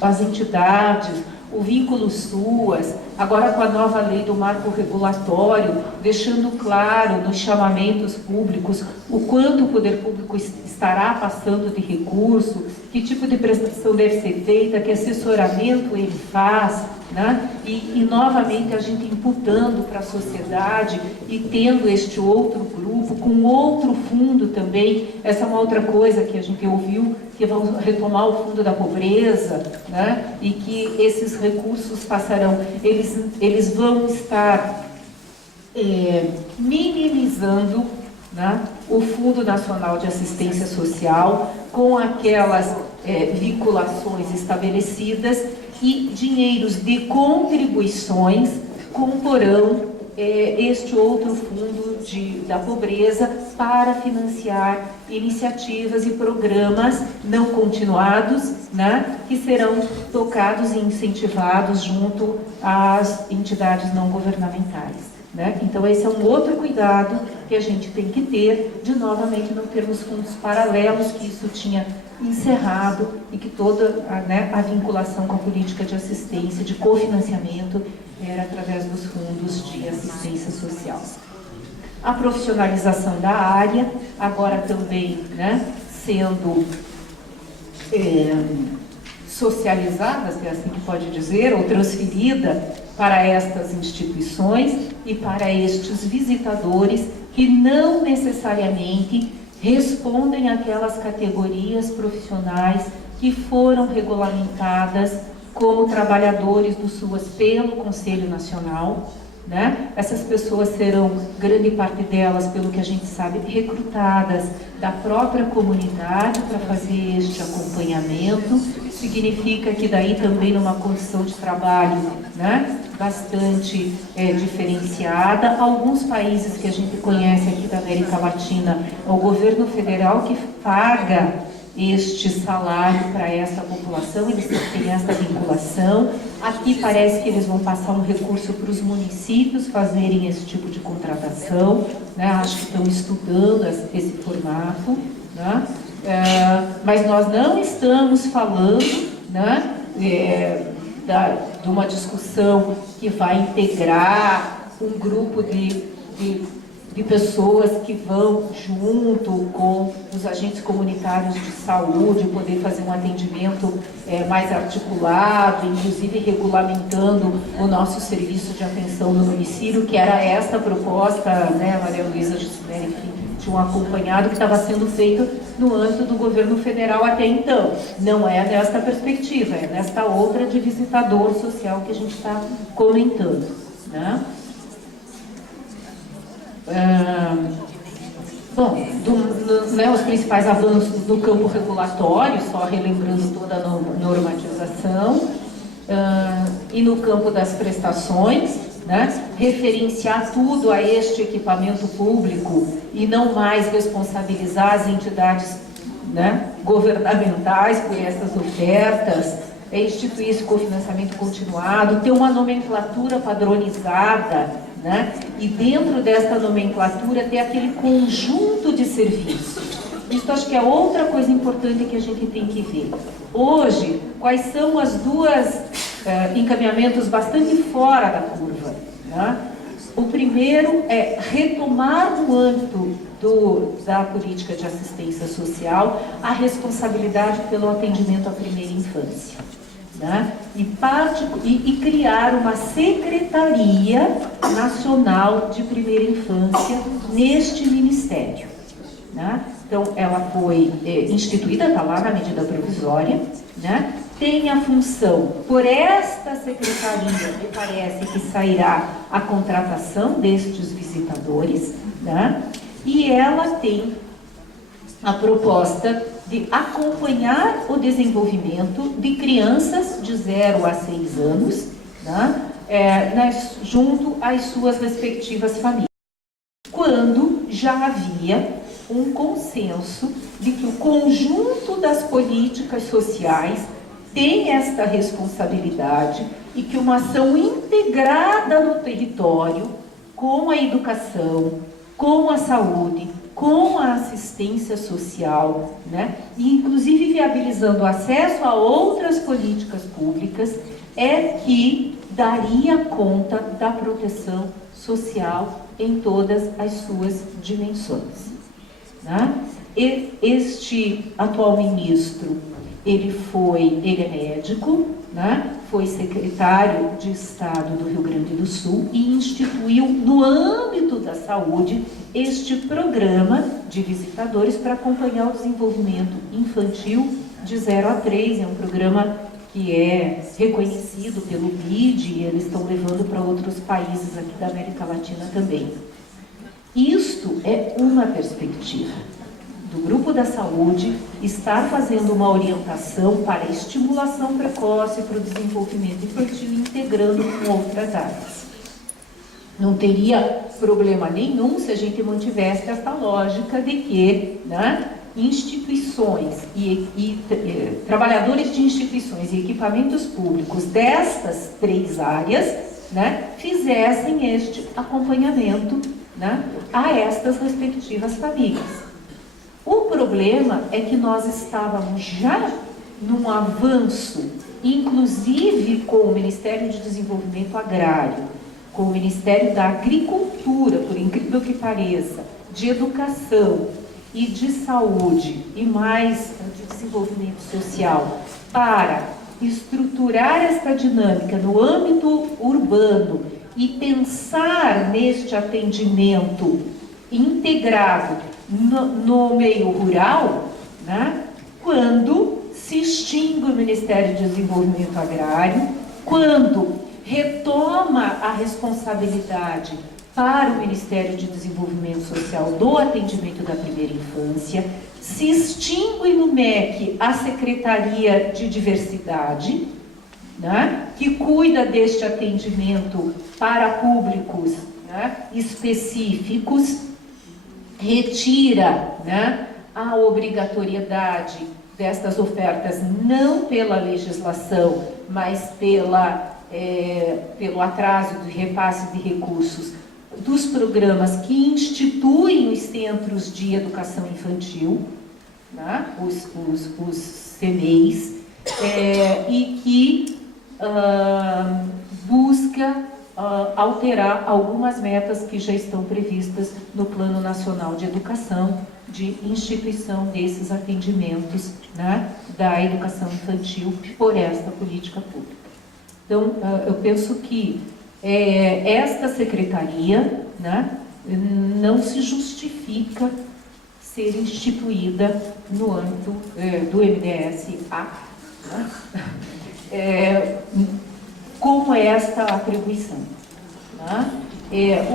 as entidades, o vínculo SUAS, agora com a nova lei do marco regulatório, deixando claro nos chamamentos públicos o quanto o poder público estará passando de recurso, que tipo de prestação deve ser feita, que assessoramento ele faz, né? E novamente a gente imputando para a sociedade e tendo este outro grupo, com outro fundo também. Essa é uma outra coisa que a gente ouviu, que vão retomar o fundo da pobreza, né? E que esses recursos passarão, eles vão estar minimizando, né, o Fundo Nacional de Assistência Social, com aquelas vinculações estabelecidas, e dinheiros de contribuições comporão este outro fundo da pobreza para financiar iniciativas e programas não continuados, né, que serão tocados e incentivados junto às entidades não governamentais. Né? Então, esse é um outro cuidado que a gente tem que ter, de novamente não termos fundos paralelos, que isso tinha encerrado, e que toda a vinculação com a política de assistência, de cofinanciamento, era através dos fundos de assistência social. A profissionalização da área, agora também, né, sendo socializada, se é assim que pode dizer, ou transferida para estas instituições e para estes visitadores que não necessariamente respondem àquelas categorias profissionais que foram regulamentadas como trabalhadores do SUAS pelo Conselho Nacional, né? Essas pessoas serão, grande parte delas, pelo que a gente sabe, recrutadas da própria comunidade para fazer este acompanhamento. Significa que daí também numa condição de trabalho, né, bastante diferenciada. Alguns países que a gente conhece aqui da América Latina, é o governo federal que paga este salário para essa população, eles têm essa vinculação. Aqui parece que eles vão passar um recurso para os municípios fazerem esse tipo de contratação, né? Acho que estão estudando esse formato, né? Mas nós não estamos falando, né, de uma discussão que vai integrar um grupo de pessoas que vão junto com os agentes comunitários de saúde, poder fazer um atendimento mais articulado, inclusive regulamentando o nosso serviço de atenção no domicílio, que era essa proposta, né, Maria Luísa Juscelino, que tinham acompanhado, que estava sendo feito no âmbito do governo federal até então. Não é nesta perspectiva, é nesta outra de visitador social que a gente está comentando, né? Os principais avanços do campo regulatório, só relembrando toda a normatização, e no campo das prestações, né, referenciar tudo a este equipamento público e não mais responsabilizar as entidades, né, governamentais por essas ofertas, instituir esse cofinanciamento continuado, ter uma nomenclatura padronizada, né? E dentro dessa nomenclatura ter aquele conjunto de serviços. Isso acho que é outra coisa importante que a gente tem que ver. Hoje, quais são as duas encaminhamentos bastante fora da curva, né? O primeiro é retomar no âmbito da política de assistência social a responsabilidade pelo atendimento à primeira infância. Né? E criar uma Secretaria Nacional de Primeira Infância neste Ministério. Né? Então, ela foi instituída, está lá na medida provisória, né? Tem a função, por esta secretaria, me parece que sairá a contratação destes visitadores, né? E ela tem a proposta de acompanhar o desenvolvimento de crianças de 0 a 6 anos, né, junto às suas respectivas famílias. Quando já havia um consenso de que o conjunto das políticas sociais tem esta responsabilidade e que uma ação integrada no território, com a educação, com a saúde, com a assistência social, né, e inclusive viabilizando o acesso a outras políticas públicas, é que daria conta da proteção social em todas as suas dimensões. Né? Este atual ministro, ele é médico, né? Foi secretário de Estado do Rio Grande do Sul e instituiu, no âmbito da saúde, este programa de visitadores para acompanhar o desenvolvimento infantil de 0 a 3. É um programa que é reconhecido pelo BID e eles estão levando para outros países aqui da América Latina também. Isto é uma perspectiva do Grupo da Saúde estar fazendo uma orientação para a estimulação precoce para o desenvolvimento infantil, integrando com outras áreas. Não teria problema nenhum se a gente mantivesse essa lógica de que, né, instituições e trabalhadores de instituições e equipamentos públicos destas 3 áreas, né, fizessem este acompanhamento, né, a estas respectivas famílias. O problema é que nós estávamos já num avanço, inclusive com o Ministério de Desenvolvimento Agrário, com o Ministério da Agricultura, por incrível que pareça, de Educação e de Saúde e mais de Desenvolvimento Social, para estruturar esta dinâmica no âmbito urbano e pensar neste atendimento integrado no meio rural, né, quando se extingue o Ministério de Desenvolvimento Agrário, quando retoma a responsabilidade para o Ministério de Desenvolvimento Social do atendimento da primeira infância, se extingue no MEC a Secretaria de Diversidade, né, que cuida deste atendimento para públicos, né, específicos, retira, né, a obrigatoriedade destas ofertas, não pela legislação, mas pelo atraso de repasse de recursos dos programas que instituem os centros de educação infantil, né, os CMEIs, e que busca alterar algumas metas que já estão previstas no Plano Nacional de Educação, de instituição desses atendimentos, né, da educação infantil por esta política pública. Então, eu penso que esta secretaria, né, não se justifica ser instituída no âmbito do MDS-A, né, com esta atribuição. Né?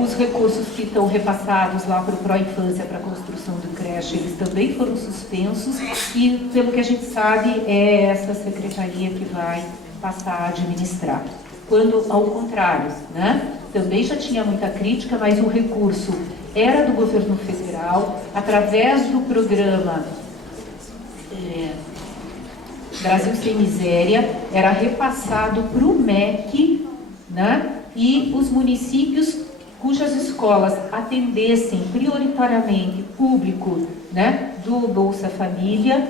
Os recursos que estão repassados lá para o Pró-Infância, para a construção do creche, eles também foram suspensos e, pelo que a gente sabe, é essa secretaria que vai passar a administrar. Quando, ao contrário, né? Também já tinha muita crítica, mas o recurso era do governo federal, através do programa Brasil Sem Miséria, era repassado para o MEC, né? E os municípios cujas escolas atendessem prioritariamente público, né, do Bolsa Família,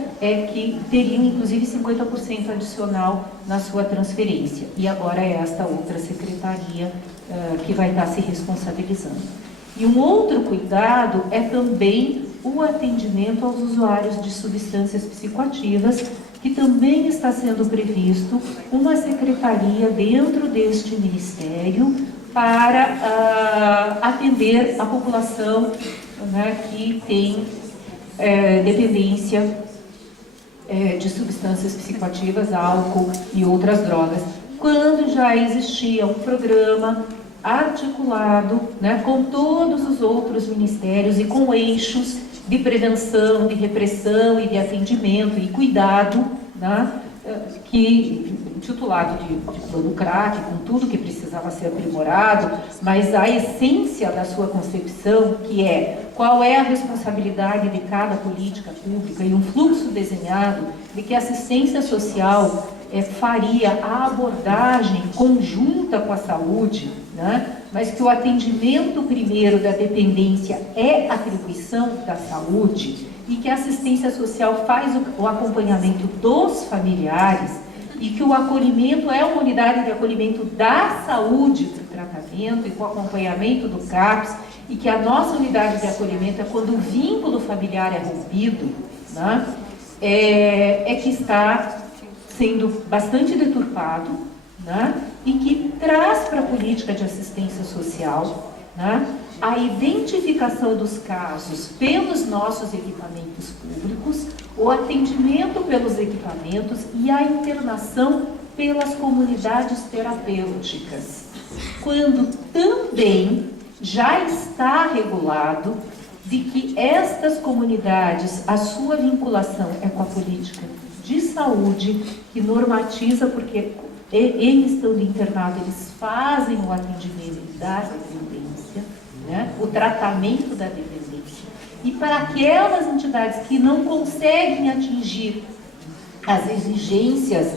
que teriam inclusive 50% adicional na sua transferência. E agora é esta outra secretaria que vai estar se responsabilizando. E um outro cuidado é também o atendimento aos usuários de substâncias psicoativas, que também está sendo previsto uma secretaria dentro deste ministério para atender a população, né, que tem dependência de substâncias psicoativas, álcool e outras drogas, quando já existia um programa articulado, né, com todos os outros ministérios e com eixos de prevenção, de repressão e de atendimento e cuidado, né, que titulado de plano CRAC, com tudo que precisava ser aprimorado, mas a essência da sua concepção, que é qual é a responsabilidade de cada política pública e um fluxo desenhado de que a assistência social faria a abordagem conjunta com a saúde, né? Mas que o atendimento primeiro da dependência é atribuição da saúde e que a assistência social faz o acompanhamento dos familiares e que o acolhimento é uma unidade de acolhimento da saúde para o tratamento e com o acompanhamento do CAPS, e que a nossa unidade de acolhimento é quando o vínculo familiar é rompido, né? Que está sendo bastante deturpado, né? E que traz para a política de assistência social, né, a identificação dos casos pelos nossos equipamentos públicos, o atendimento pelos equipamentos e a internação pelas comunidades terapêuticas, quando também já está regulado de que estas comunidades, a sua vinculação é com a política de saúde, que normatiza, porque eles estão internado, eles fazem o atendimento da dependência, né, o tratamento da dependência. E para aquelas entidades que não conseguem atingir as exigências,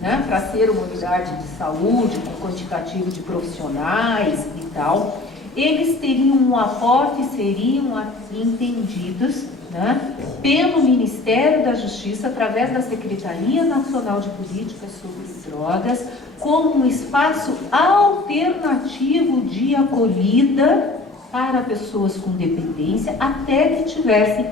né, para ser uma unidade de saúde, com quantitativo de profissionais e tal, eles teriam um aporte e seriam entendidos, né, pelo Ministério da Justiça, através da Secretaria Nacional de Políticas sobre Drogas, como um espaço alternativo de acolhida para pessoas com dependência, até que tivessem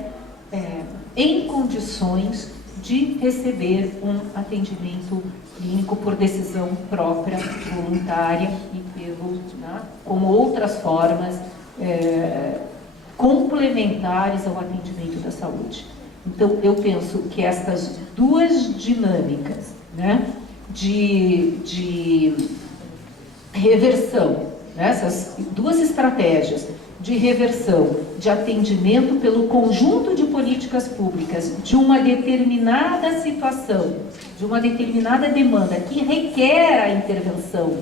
em condições de receber um atendimento clínico por decisão própria, voluntária e né, como outras formas complementares ao atendimento da saúde. Então, eu penso que estas duas dinâmicas, né, de reversão, né, essas duas estratégias de reversão, de atendimento pelo conjunto de políticas públicas de uma determinada situação, de uma determinada demanda que requer a intervenção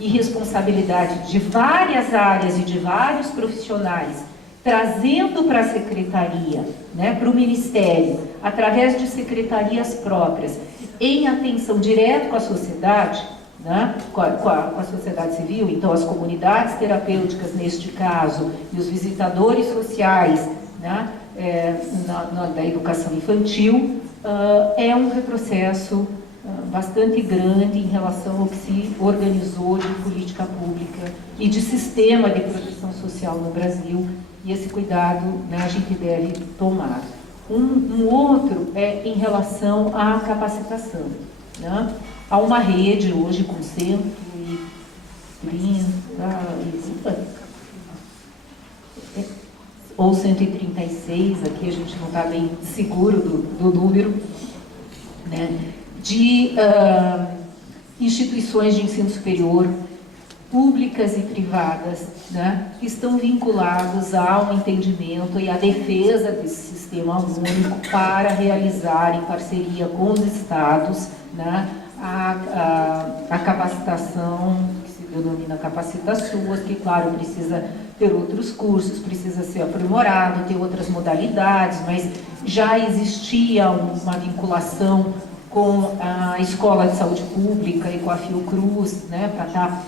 e responsabilidade de várias áreas e de vários profissionais, trazendo para a secretaria, né, para o Ministério, através de secretarias próprias, em atenção direta com a sociedade, né, com a sociedade civil, então as comunidades terapêuticas neste caso, e os visitadores sociais, né, da educação infantil, é um retrocesso bastante grande em relação ao que se organizou de política pública e de sistema de proteção social no Brasil, e esse cuidado, né, a gente deve tomar. Um outro é em relação à capacitação, né? Há uma rede hoje com 130 ou 136, aqui a gente não está bem seguro do número, né, de instituições de ensino superior, públicas e privadas, né, que estão vinculados ao entendimento e à defesa desse sistema único para realizar, em parceria com os estados, né, a capacitação, que se denomina Capacita SUAS, que, claro, precisa ter outros cursos, precisa ser aprimorado, ter outras modalidades, mas já existia uma vinculação com a Escola de Saúde Pública e com a Fiocruz, né, para estar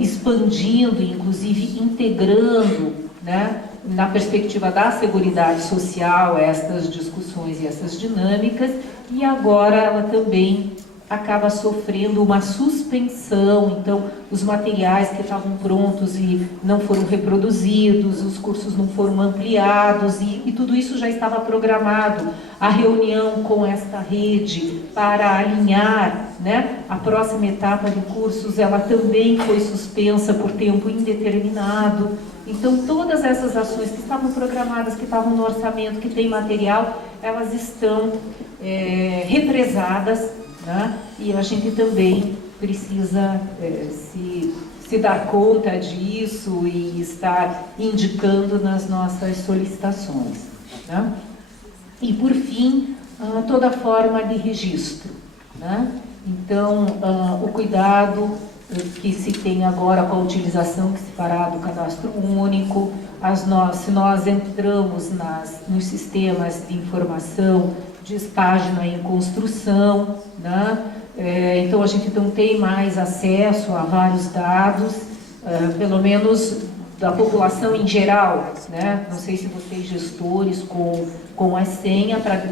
expandindo, inclusive integrando, né, na perspectiva da Seguridade Social, estas discussões e essas dinâmicas, e agora ela também acaba sofrendo uma suspensão. Então, os materiais que estavam prontos e não foram reproduzidos, os cursos não foram ampliados, e tudo isso já estava programado. A reunião com esta rede para alinhar, né, a próxima etapa de cursos, ela também foi suspensa por tempo indeterminado. Então, todas essas ações que estavam programadas, que estavam no orçamento, que tem material, elas estão represadas, né? E a gente também precisa se dar conta disso e estar indicando nas nossas solicitações, né? E, por fim, toda forma de registro, né? Então, o cuidado que se tem agora com a utilização que se fará do cadastro único, se nós entramos nos sistemas de informação de página em construção, né? Então a gente não tem mais acesso a vários dados, pelo menos da população em geral, né? Não sei se vocês gestores com a senha para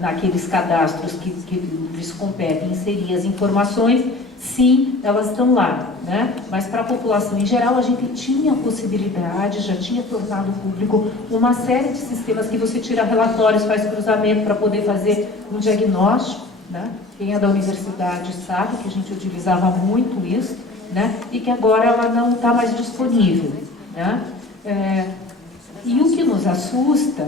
naqueles cadastros que lhes competem inserir as informações, sim, elas estão lá, né? Mas para a população em geral a gente tinha a possibilidade, já tinha tornado público uma série de sistemas que você tira relatórios, faz cruzamento para poder fazer um diagnóstico, né? Quem é da universidade sabe que a gente utilizava muito isso, né? E que agora ela não está mais disponível, né? E o que nos assusta,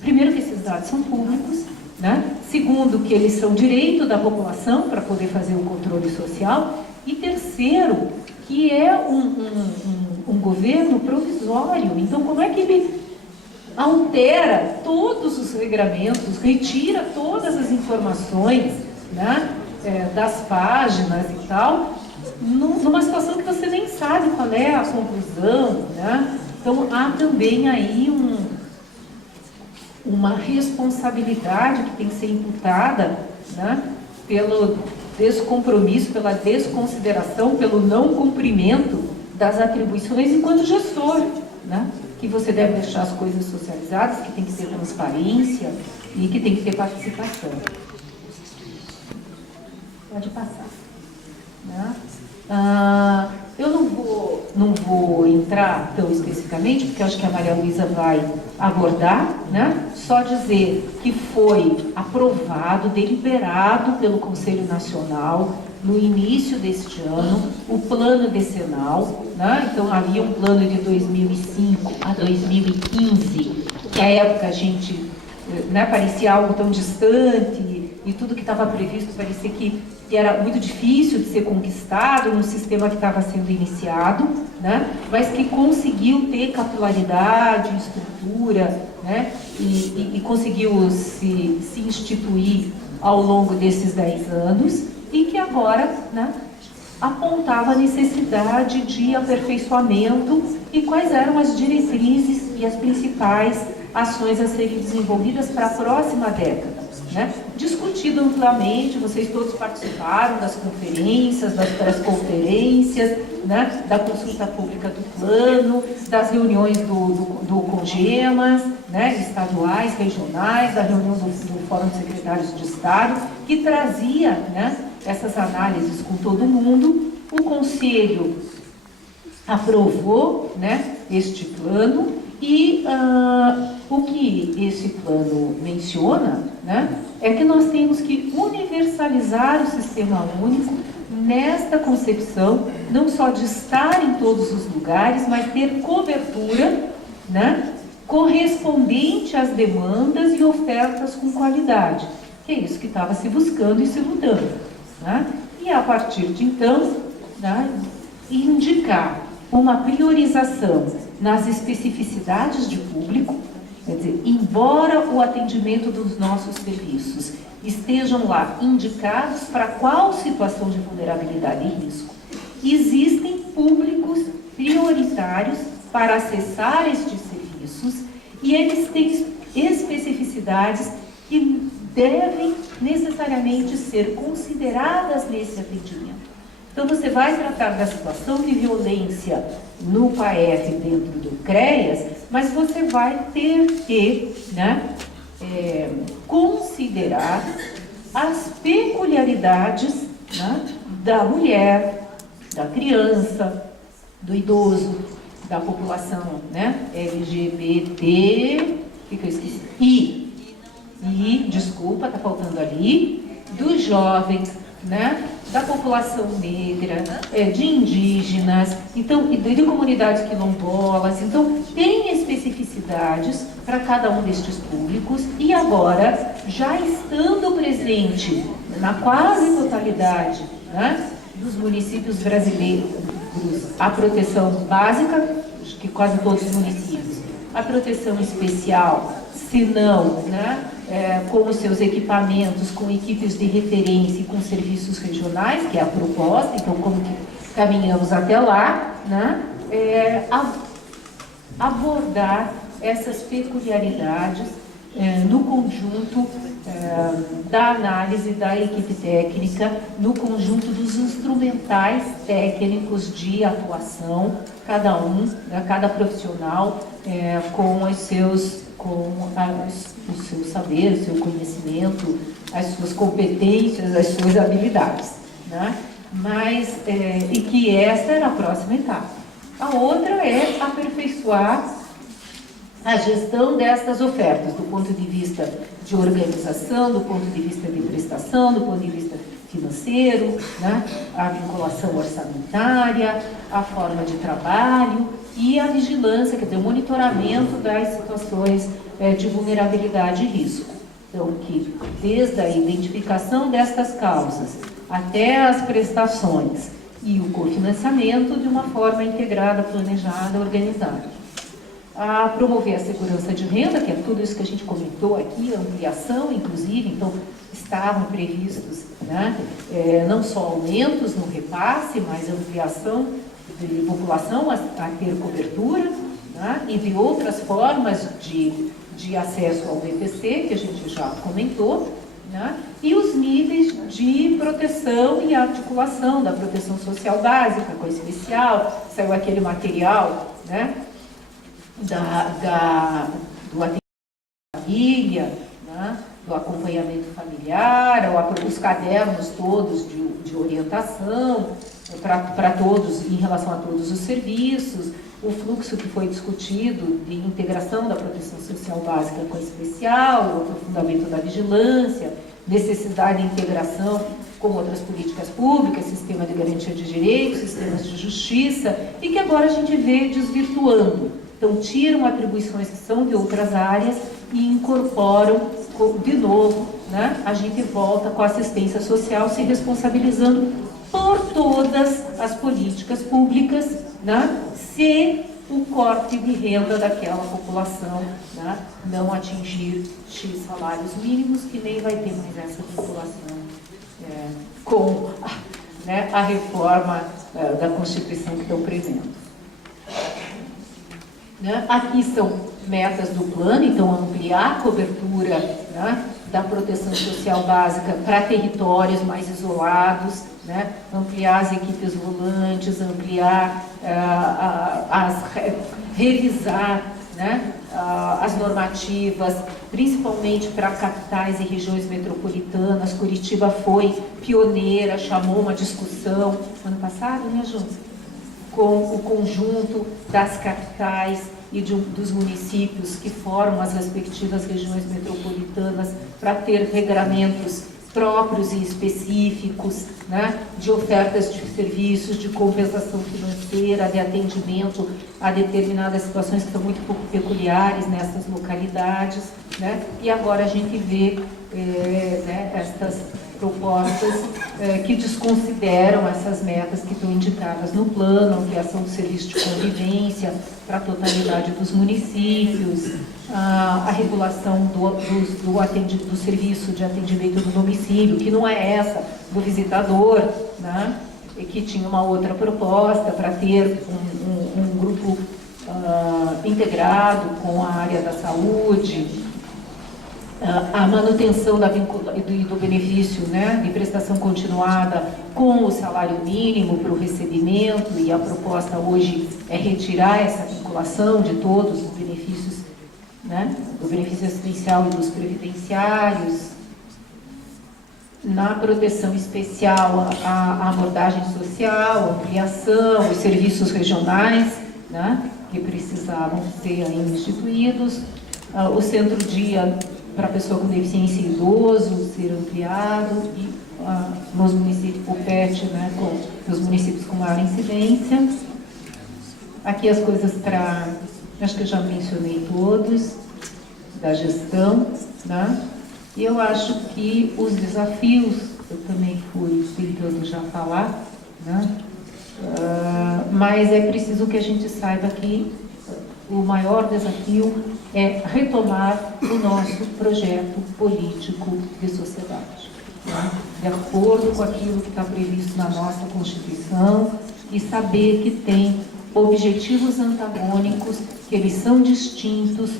primeiro que esses dados são públicos, né? Segundo, que eles são direito da população para poder fazer o controle social. E terceiro, que é um governo provisório. Então, como é que ele altera todos os regramentos, retira todas as informações, né, das páginas e tal, numa situação que você nem sabe qual é a conclusão, né? Então, há também aí uma responsabilidade que tem que ser imputada, né, pelo descompromisso, pela desconsideração, pelo não cumprimento das atribuições enquanto gestor, né, que você deve deixar as coisas socializadas, que tem que ter transparência e que tem que ter participação. Pode passar. Né? Eu não vou entrar tão especificamente, porque eu acho que a Maria Luísa vai abordar, né? Só dizer que foi aprovado, deliberado pelo Conselho Nacional, no início deste ano, o plano decenal, né? Então havia um plano de 2005 a 2015, que à época a gente, né, parecia algo tão distante, e tudo que estava previsto parecia que era muito difícil de ser conquistado no sistema que estava sendo iniciado, né? Mas que conseguiu ter capilaridade, estrutura, né? E conseguiu se instituir ao longo desses 10 anos, e que agora, né, apontava a necessidade de aperfeiçoamento e quais eram as diretrizes e as principais ações a serem desenvolvidas para a próxima década. Né? Discutido amplamente, vocês todos participaram das conferências, das pré-conferências, né? Da consulta pública do plano, das reuniões do CONGEMAS, né? Estaduais, regionais, da reunião do Fórum de Secretários de Estado, que trazia, né, essas análises com todo mundo. O Conselho aprovou, né, este plano. E o que esse plano menciona, né, é que nós temos que universalizar o sistema único nesta concepção, não só de estar em todos os lugares, mas ter cobertura, né, correspondente às demandas e ofertas com qualidade, que é isso que estava se buscando e se lutando. Né? E a partir de então, né, indicar uma priorização nas especificidades de público, quer dizer, embora o atendimento dos nossos serviços estejam lá indicados para qual situação de vulnerabilidade e risco, existem públicos prioritários para acessar estes serviços e eles têm especificidades que devem necessariamente ser consideradas nesse atendimento. Então, você vai tratar da situação de violência no PAEF dentro do CREAS, mas você vai ter que, né, considerar as peculiaridades, né, da mulher, da criança, do idoso, da população, né, LGBT, o que eu esqueci? Desculpa, está faltando ali, dos jovens, né, da população negra, de indígenas, então, e de comunidades quilombolas. Então, tem especificidades para cada um destes públicos, e agora, já estando presente na quase totalidade, né, dos municípios brasileiros, a proteção básica, acho que quase todos os municípios, a proteção especial, se não, né, com os seus equipamentos, com equipes de referência e com serviços regionais, que é a proposta. Então, como que caminhamos até lá, né, abordar essas peculiaridades no conjunto da análise da equipe técnica, no conjunto dos instrumentais técnicos de atuação, cada um, cada profissional, com os seus o seu saber, o seu conhecimento, as suas competências, as suas habilidades, né? Mas, e que esta é a próxima etapa. A outra é aperfeiçoar a gestão destas ofertas, do ponto de vista de organização, do ponto de vista de prestação, do ponto de vista financeiro, né? A vinculação orçamentária, a forma de trabalho e a vigilância, quer dizer, o monitoramento das situações de vulnerabilidade e risco. Então, que desde a identificação destas causas até as prestações e o cofinanciamento de uma forma integrada, planejada, organizada. A promover a segurança de renda, que é tudo isso que a gente comentou aqui, a ampliação, inclusive, então, estavam previstos, né, não só aumentos no repasse, mas ampliação de população a ter cobertura, né, e de outras formas de acesso ao BPC, que a gente já comentou, né, e os níveis de proteção e articulação da proteção social básica com a especial, saiu aquele material, né, do atendimento à família, né, do acompanhamento familiar, os cadernos todos de orientação para todos, em relação a todos os serviços, o fluxo que foi discutido de integração da proteção social básica com a especial, o aprofundamento da vigilância, necessidade de integração com outras políticas públicas, sistema de garantia de direitos, sistemas de justiça, e que agora a gente vê desvirtuando. Então, tiram atribuições que são de outras áreas e incorporam, de novo, né? A gente volta com a assistência social se responsabilizando por todas as políticas públicas, né? Se o corte de renda daquela população, né, não atingir X salários mínimos, que nem vai ter mais essa população com né, a reforma da Constituição que estão prevendo. Né? Aqui são metas do plano, então ampliar a cobertura, né, da proteção social básica para territórios mais isolados, né? Ampliar as equipes volantes, ampliar, revisar, né, as normativas, principalmente para capitais e regiões metropolitanas. Curitiba foi pioneira, chamou uma discussão ano passado, né, Ju? Com o conjunto das capitais e dos municípios que formam as respectivas regiões metropolitanas para ter regramentos próprios e específicos, né, de ofertas de serviços, de compensação financeira, de atendimento a determinadas situações que são muito pouco peculiares nessas localidades, né, e agora a gente vê né, estas propostas que desconsideram essas metas que estão indicadas no plano, ampliação do serviço de convivência para a totalidade dos municípios, a regulação do serviço de atendimento do domicílio, que não é essa do visitador, né, e que tinha uma outra proposta para ter um grupo integrado com a área da saúde, a manutenção do benefício, né, de prestação continuada com o salário mínimo para o recebimento, e a proposta hoje é retirar essa vinculação de todos os benefícios, né, do benefício assistencial e dos previdenciários. Na proteção especial, a abordagem social, ampliação, os serviços regionais, né, que precisavam ser ainda instituídos, o centro-dia para pessoa com deficiência e idoso ser ampliado, e nos municípios, o PET, né, nos municípios com maior incidência. Aqui as coisas para, acho que eu já mencionei todos, da gestão, né? E eu acho que os desafios, eu também fui tentando já falar, né? Mas é preciso que a gente saiba que o maior desafio é retomar o nosso projeto político de sociedade, né? De acordo com aquilo que está previsto na nossa Constituição, e saber que tem objetivos antagônicos, que eles são distintos,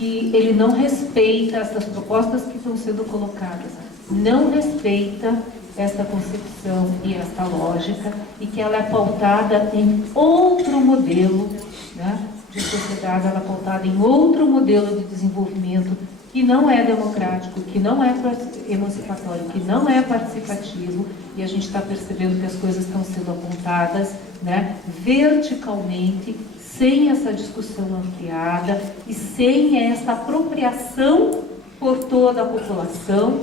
que ele não respeita essas propostas que estão sendo colocadas, não respeita esta concepção e esta lógica, e que ela é pautada em outro modelo, né, de sociedade, ela é pautada em outro modelo de desenvolvimento que não é democrático, que não é emancipatório, que não é participativo, e a gente está percebendo que as coisas estão sendo apontadas, né, verticalmente, sem essa discussão ampliada e sem essa apropriação por toda a população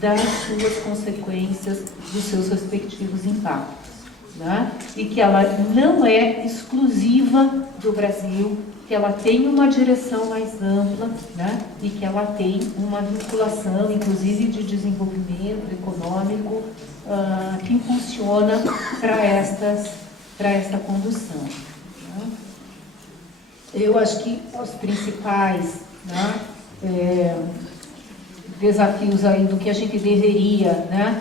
das suas consequências, dos seus respectivos impactos, né? E que ela não é exclusiva do Brasil, que ela tem uma direção mais ampla, né? E que ela tem uma vinculação, inclusive de desenvolvimento econômico, que impulsiona para esta condução, né? Eu acho que os principais, né, desafios aí do que a gente deveria, né,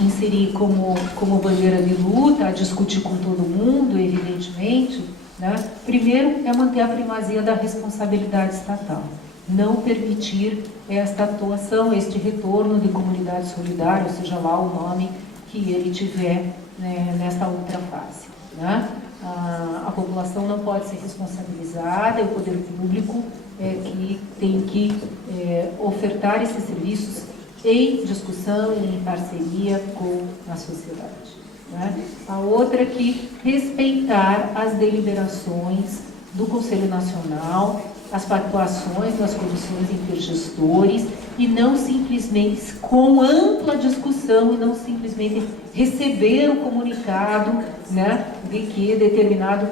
inserir como bandeira de luta, a discutir com todo mundo, evidentemente, né, primeiro é manter a primazia da responsabilidade estatal, não permitir esta atuação, este retorno de comunidade solidária, ou seja lá o nome que ele tiver, né, nesta outra fase, né? A população não pode ser responsabilizada, o poder público que tem que ofertar esses serviços em discussão e em parceria com a sociedade, né? A outra é que respeitar as deliberações do Conselho Nacional, as pactuações das comissões intergestores, e não simplesmente com ampla discussão, e não simplesmente receber o comunicado, né, de que determinado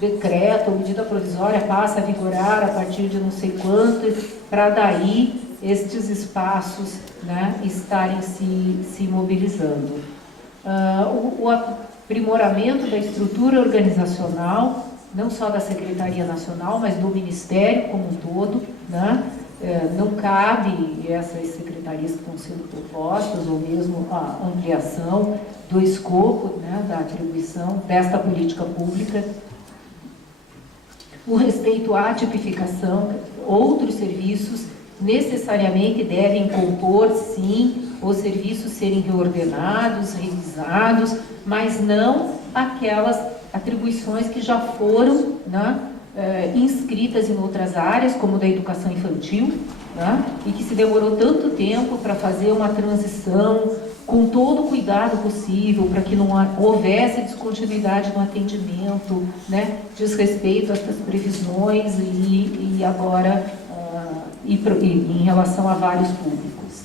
decreto ou medida provisória passa a vigorar a partir de não sei quanto, para daí estes espaços, né, estarem se mobilizando. O aprimoramento da estrutura organizacional, não só da Secretaria Nacional, mas do Ministério como um todo, né? Não cabe essas secretarias que estão sendo propostas, ou mesmo a ampliação do escopo, né, da atribuição desta política pública. O respeito à tipificação, outros serviços necessariamente devem compor, sim, os serviços serem reordenados, revisados, mas não aquelas atribuições que já foram, né, inscritas em outras áreas, como da educação infantil, né, e que se demorou tanto tempo para fazer uma transição com todo o cuidado possível, para que não houvesse descontinuidade no atendimento, né, desrespeito a essas previsões e agora em relação a vários públicos.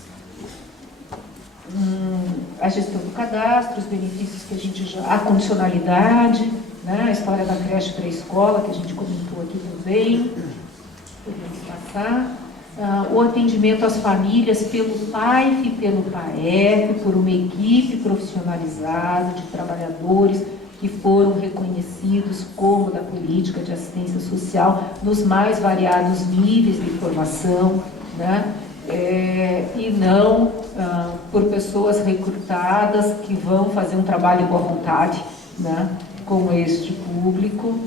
A gestão do cadastro, os benefícios que a gente já... A condicionalidade, né, a história da creche pré-escola, que a gente comentou aqui também. Podemos passar. O atendimento às famílias pelo PAIF e pelo PAEF, por uma equipe profissionalizada de trabalhadores que foram reconhecidos como da política de assistência social nos mais variados níveis de formação, né? E não por pessoas recrutadas que vão fazer um trabalho com a vontade, né, com este público,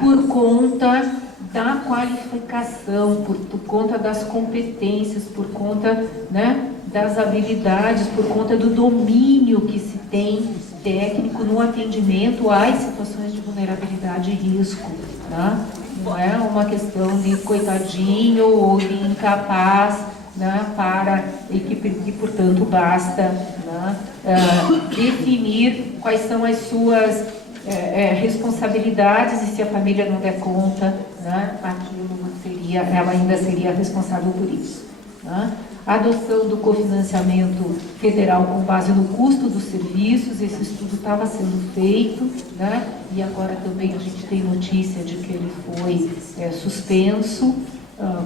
por conta da qualificação, por conta das competências, por conta, né, das habilidades, por conta do domínio que se tem técnico no atendimento às situações de vulnerabilidade e risco, né? Não é uma questão de coitadinho ou de incapaz, né, e que, portanto, basta, né, definir quais são as suas responsabilidades, e se a família não der conta, né, ela ainda seria responsável por isso, né? A adoção do cofinanciamento federal com base no custo dos serviços, esse estudo estava sendo feito, né? E agora também a gente tem notícia de que ele foi suspenso,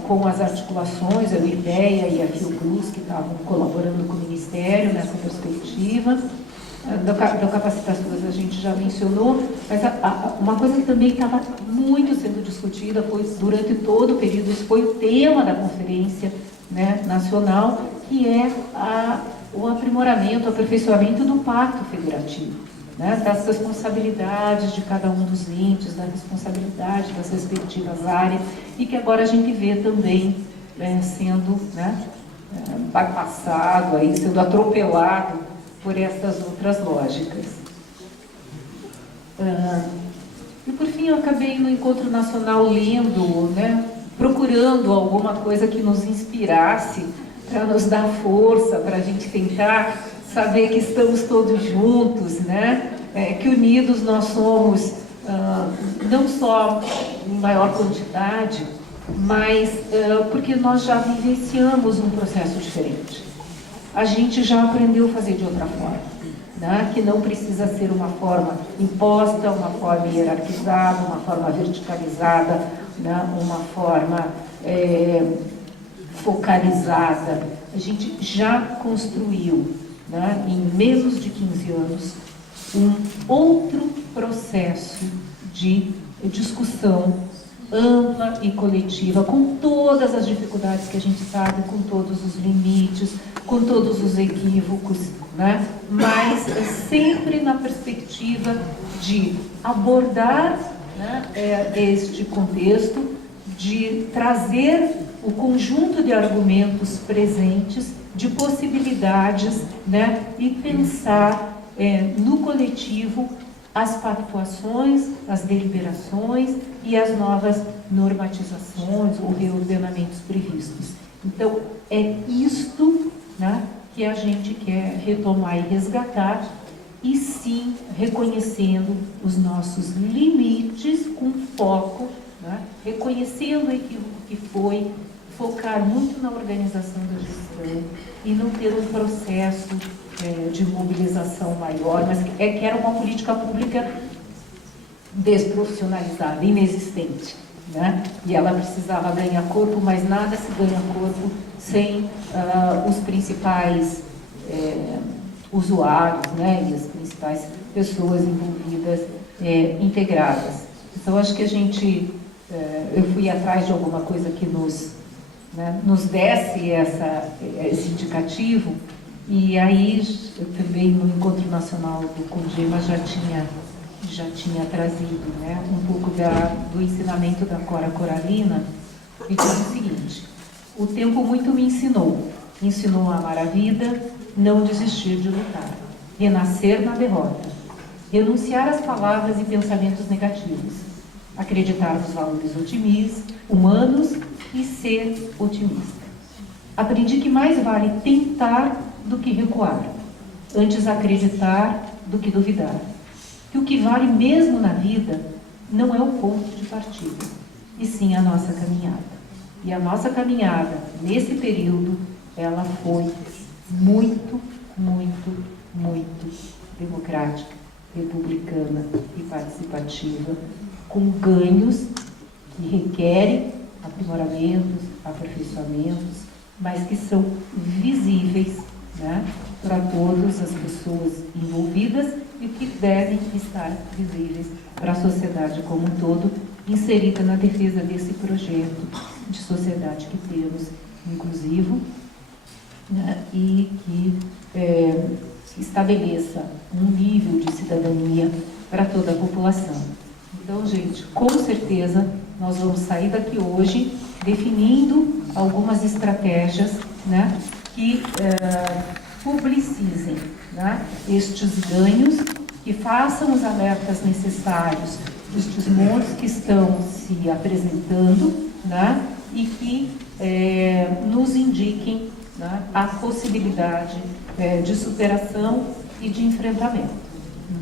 com as articulações, a IDEA e a Fiocruz, que estavam colaborando com o Ministério nessa perspectiva. Da capacitação a gente já mencionou, mas uma coisa que também estava muito sendo discutida foi, durante todo o período, isso foi o tema da conferência, né, nacional, que é o aprimoramento, o aperfeiçoamento do pacto federativo, né, das responsabilidades de cada um dos entes, da responsabilidade das respectivas áreas, e que agora a gente vê também sendo, né, bypassado, aí, sendo atropelado por essas outras lógicas. E por fim eu acabei no Encontro Nacional lendo, né, procurando alguma coisa que nos inspirasse, para nos dar força, para a gente tentar saber que estamos todos juntos, né? Que unidos nós somos, não só em maior quantidade, mas porque nós já vivenciamos um processo diferente. A gente já aprendeu a fazer de outra forma, né? Que não precisa ser uma forma imposta, uma forma hierarquizada, uma forma verticalizada, né? Uma forma focalizada. A gente já construiu, né, em menos de 15 anos, um outro processo de discussão ampla e coletiva, com todas as dificuldades que a gente sabe, com todos os limites, com todos os equívocos, né, mas sempre na perspectiva de abordar, né, este contexto, de trazer o conjunto de argumentos presentes, de possibilidades, né, e pensar no coletivo as pactuações, as deliberações e as novas normatizações ou reordenamentos previstos. Então, é isto, né, que a gente quer retomar e resgatar, e sim reconhecendo os nossos limites com foco, né, reconhecendo o equívoco que foi, focar muito na organização da gestão e não ter um processo de mobilização maior, mas que era uma política pública desprofissionalizada, inexistente, né? E ela precisava ganhar corpo, mas nada se ganha corpo sem os principais usuários, né? E as principais pessoas envolvidas, integradas. Então, acho que eu fui atrás de alguma coisa que nos desse esse indicativo, e aí eu também no Encontro Nacional do CONGEMA já tinha trazido, né, um pouco do ensinamento da Cora Coralina, e diz o seguinte: o tempo muito me ensinou a amar a vida, não desistir de lutar, renascer na derrota, renunciar às palavras e pensamentos negativos, acreditar nos valores humanos e ser otimista. Aprendi que mais vale tentar do que recuar, antes acreditar do que duvidar. Que o que vale mesmo na vida não é o ponto de partida, e sim a nossa caminhada. E a nossa caminhada, nesse período, ela foi muito, muito, muito democrática, republicana e participativa, com ganhos que requerem aprimoramentos, aperfeiçoamentos, mas que são visíveis, né, para todas as pessoas envolvidas e que devem estar visíveis para a sociedade como um todo, inserida na defesa desse projeto de sociedade que temos, inclusivo, né, e que estabeleça um nível de cidadania para toda a população. Então, gente, com certeza nós vamos sair daqui hoje definindo algumas estratégias, né, que publicizem, né, estes ganhos, que façam os alertas necessários destes montes que estão se apresentando, né, e que nos indiquem, né, a possibilidade de superação e de enfrentamento.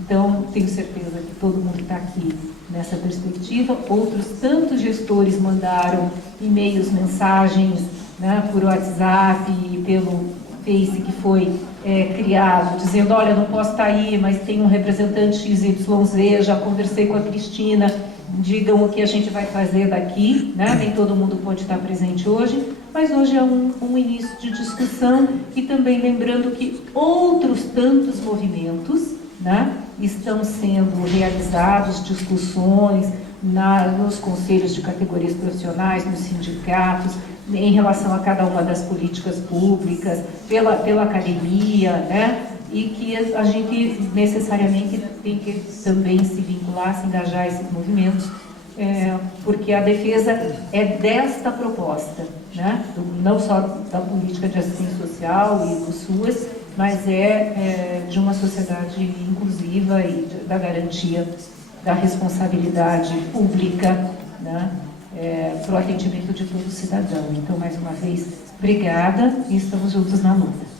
Então, tenho certeza que todo mundo está aqui nessa perspectiva. Outros tantos gestores mandaram e-mails, mensagens, né, por WhatsApp e pelo Face que foi criado, dizendo: olha, não posso estar aí, mas tem um representante XYZ, já conversei com a Cristina, digam o que a gente vai fazer daqui, né? Nem todo mundo pode estar presente hoje, mas hoje é um início de discussão, e também lembrando que outros tantos movimentos, né, estão sendo realizados, discussões nos conselhos de categorias profissionais, nos sindicatos, em relação a cada uma das políticas públicas, pela academia, né, e que a gente necessariamente tem que também se vincular, se engajar a esses movimentos, porque a defesa é desta proposta, né? Não só da política de assistência social e do SUAS, mas de uma sociedade inclusiva e da garantia da responsabilidade pública, né? Para o atendimento de todo cidadão. Então, mais uma vez, obrigada e estamos juntos na luta.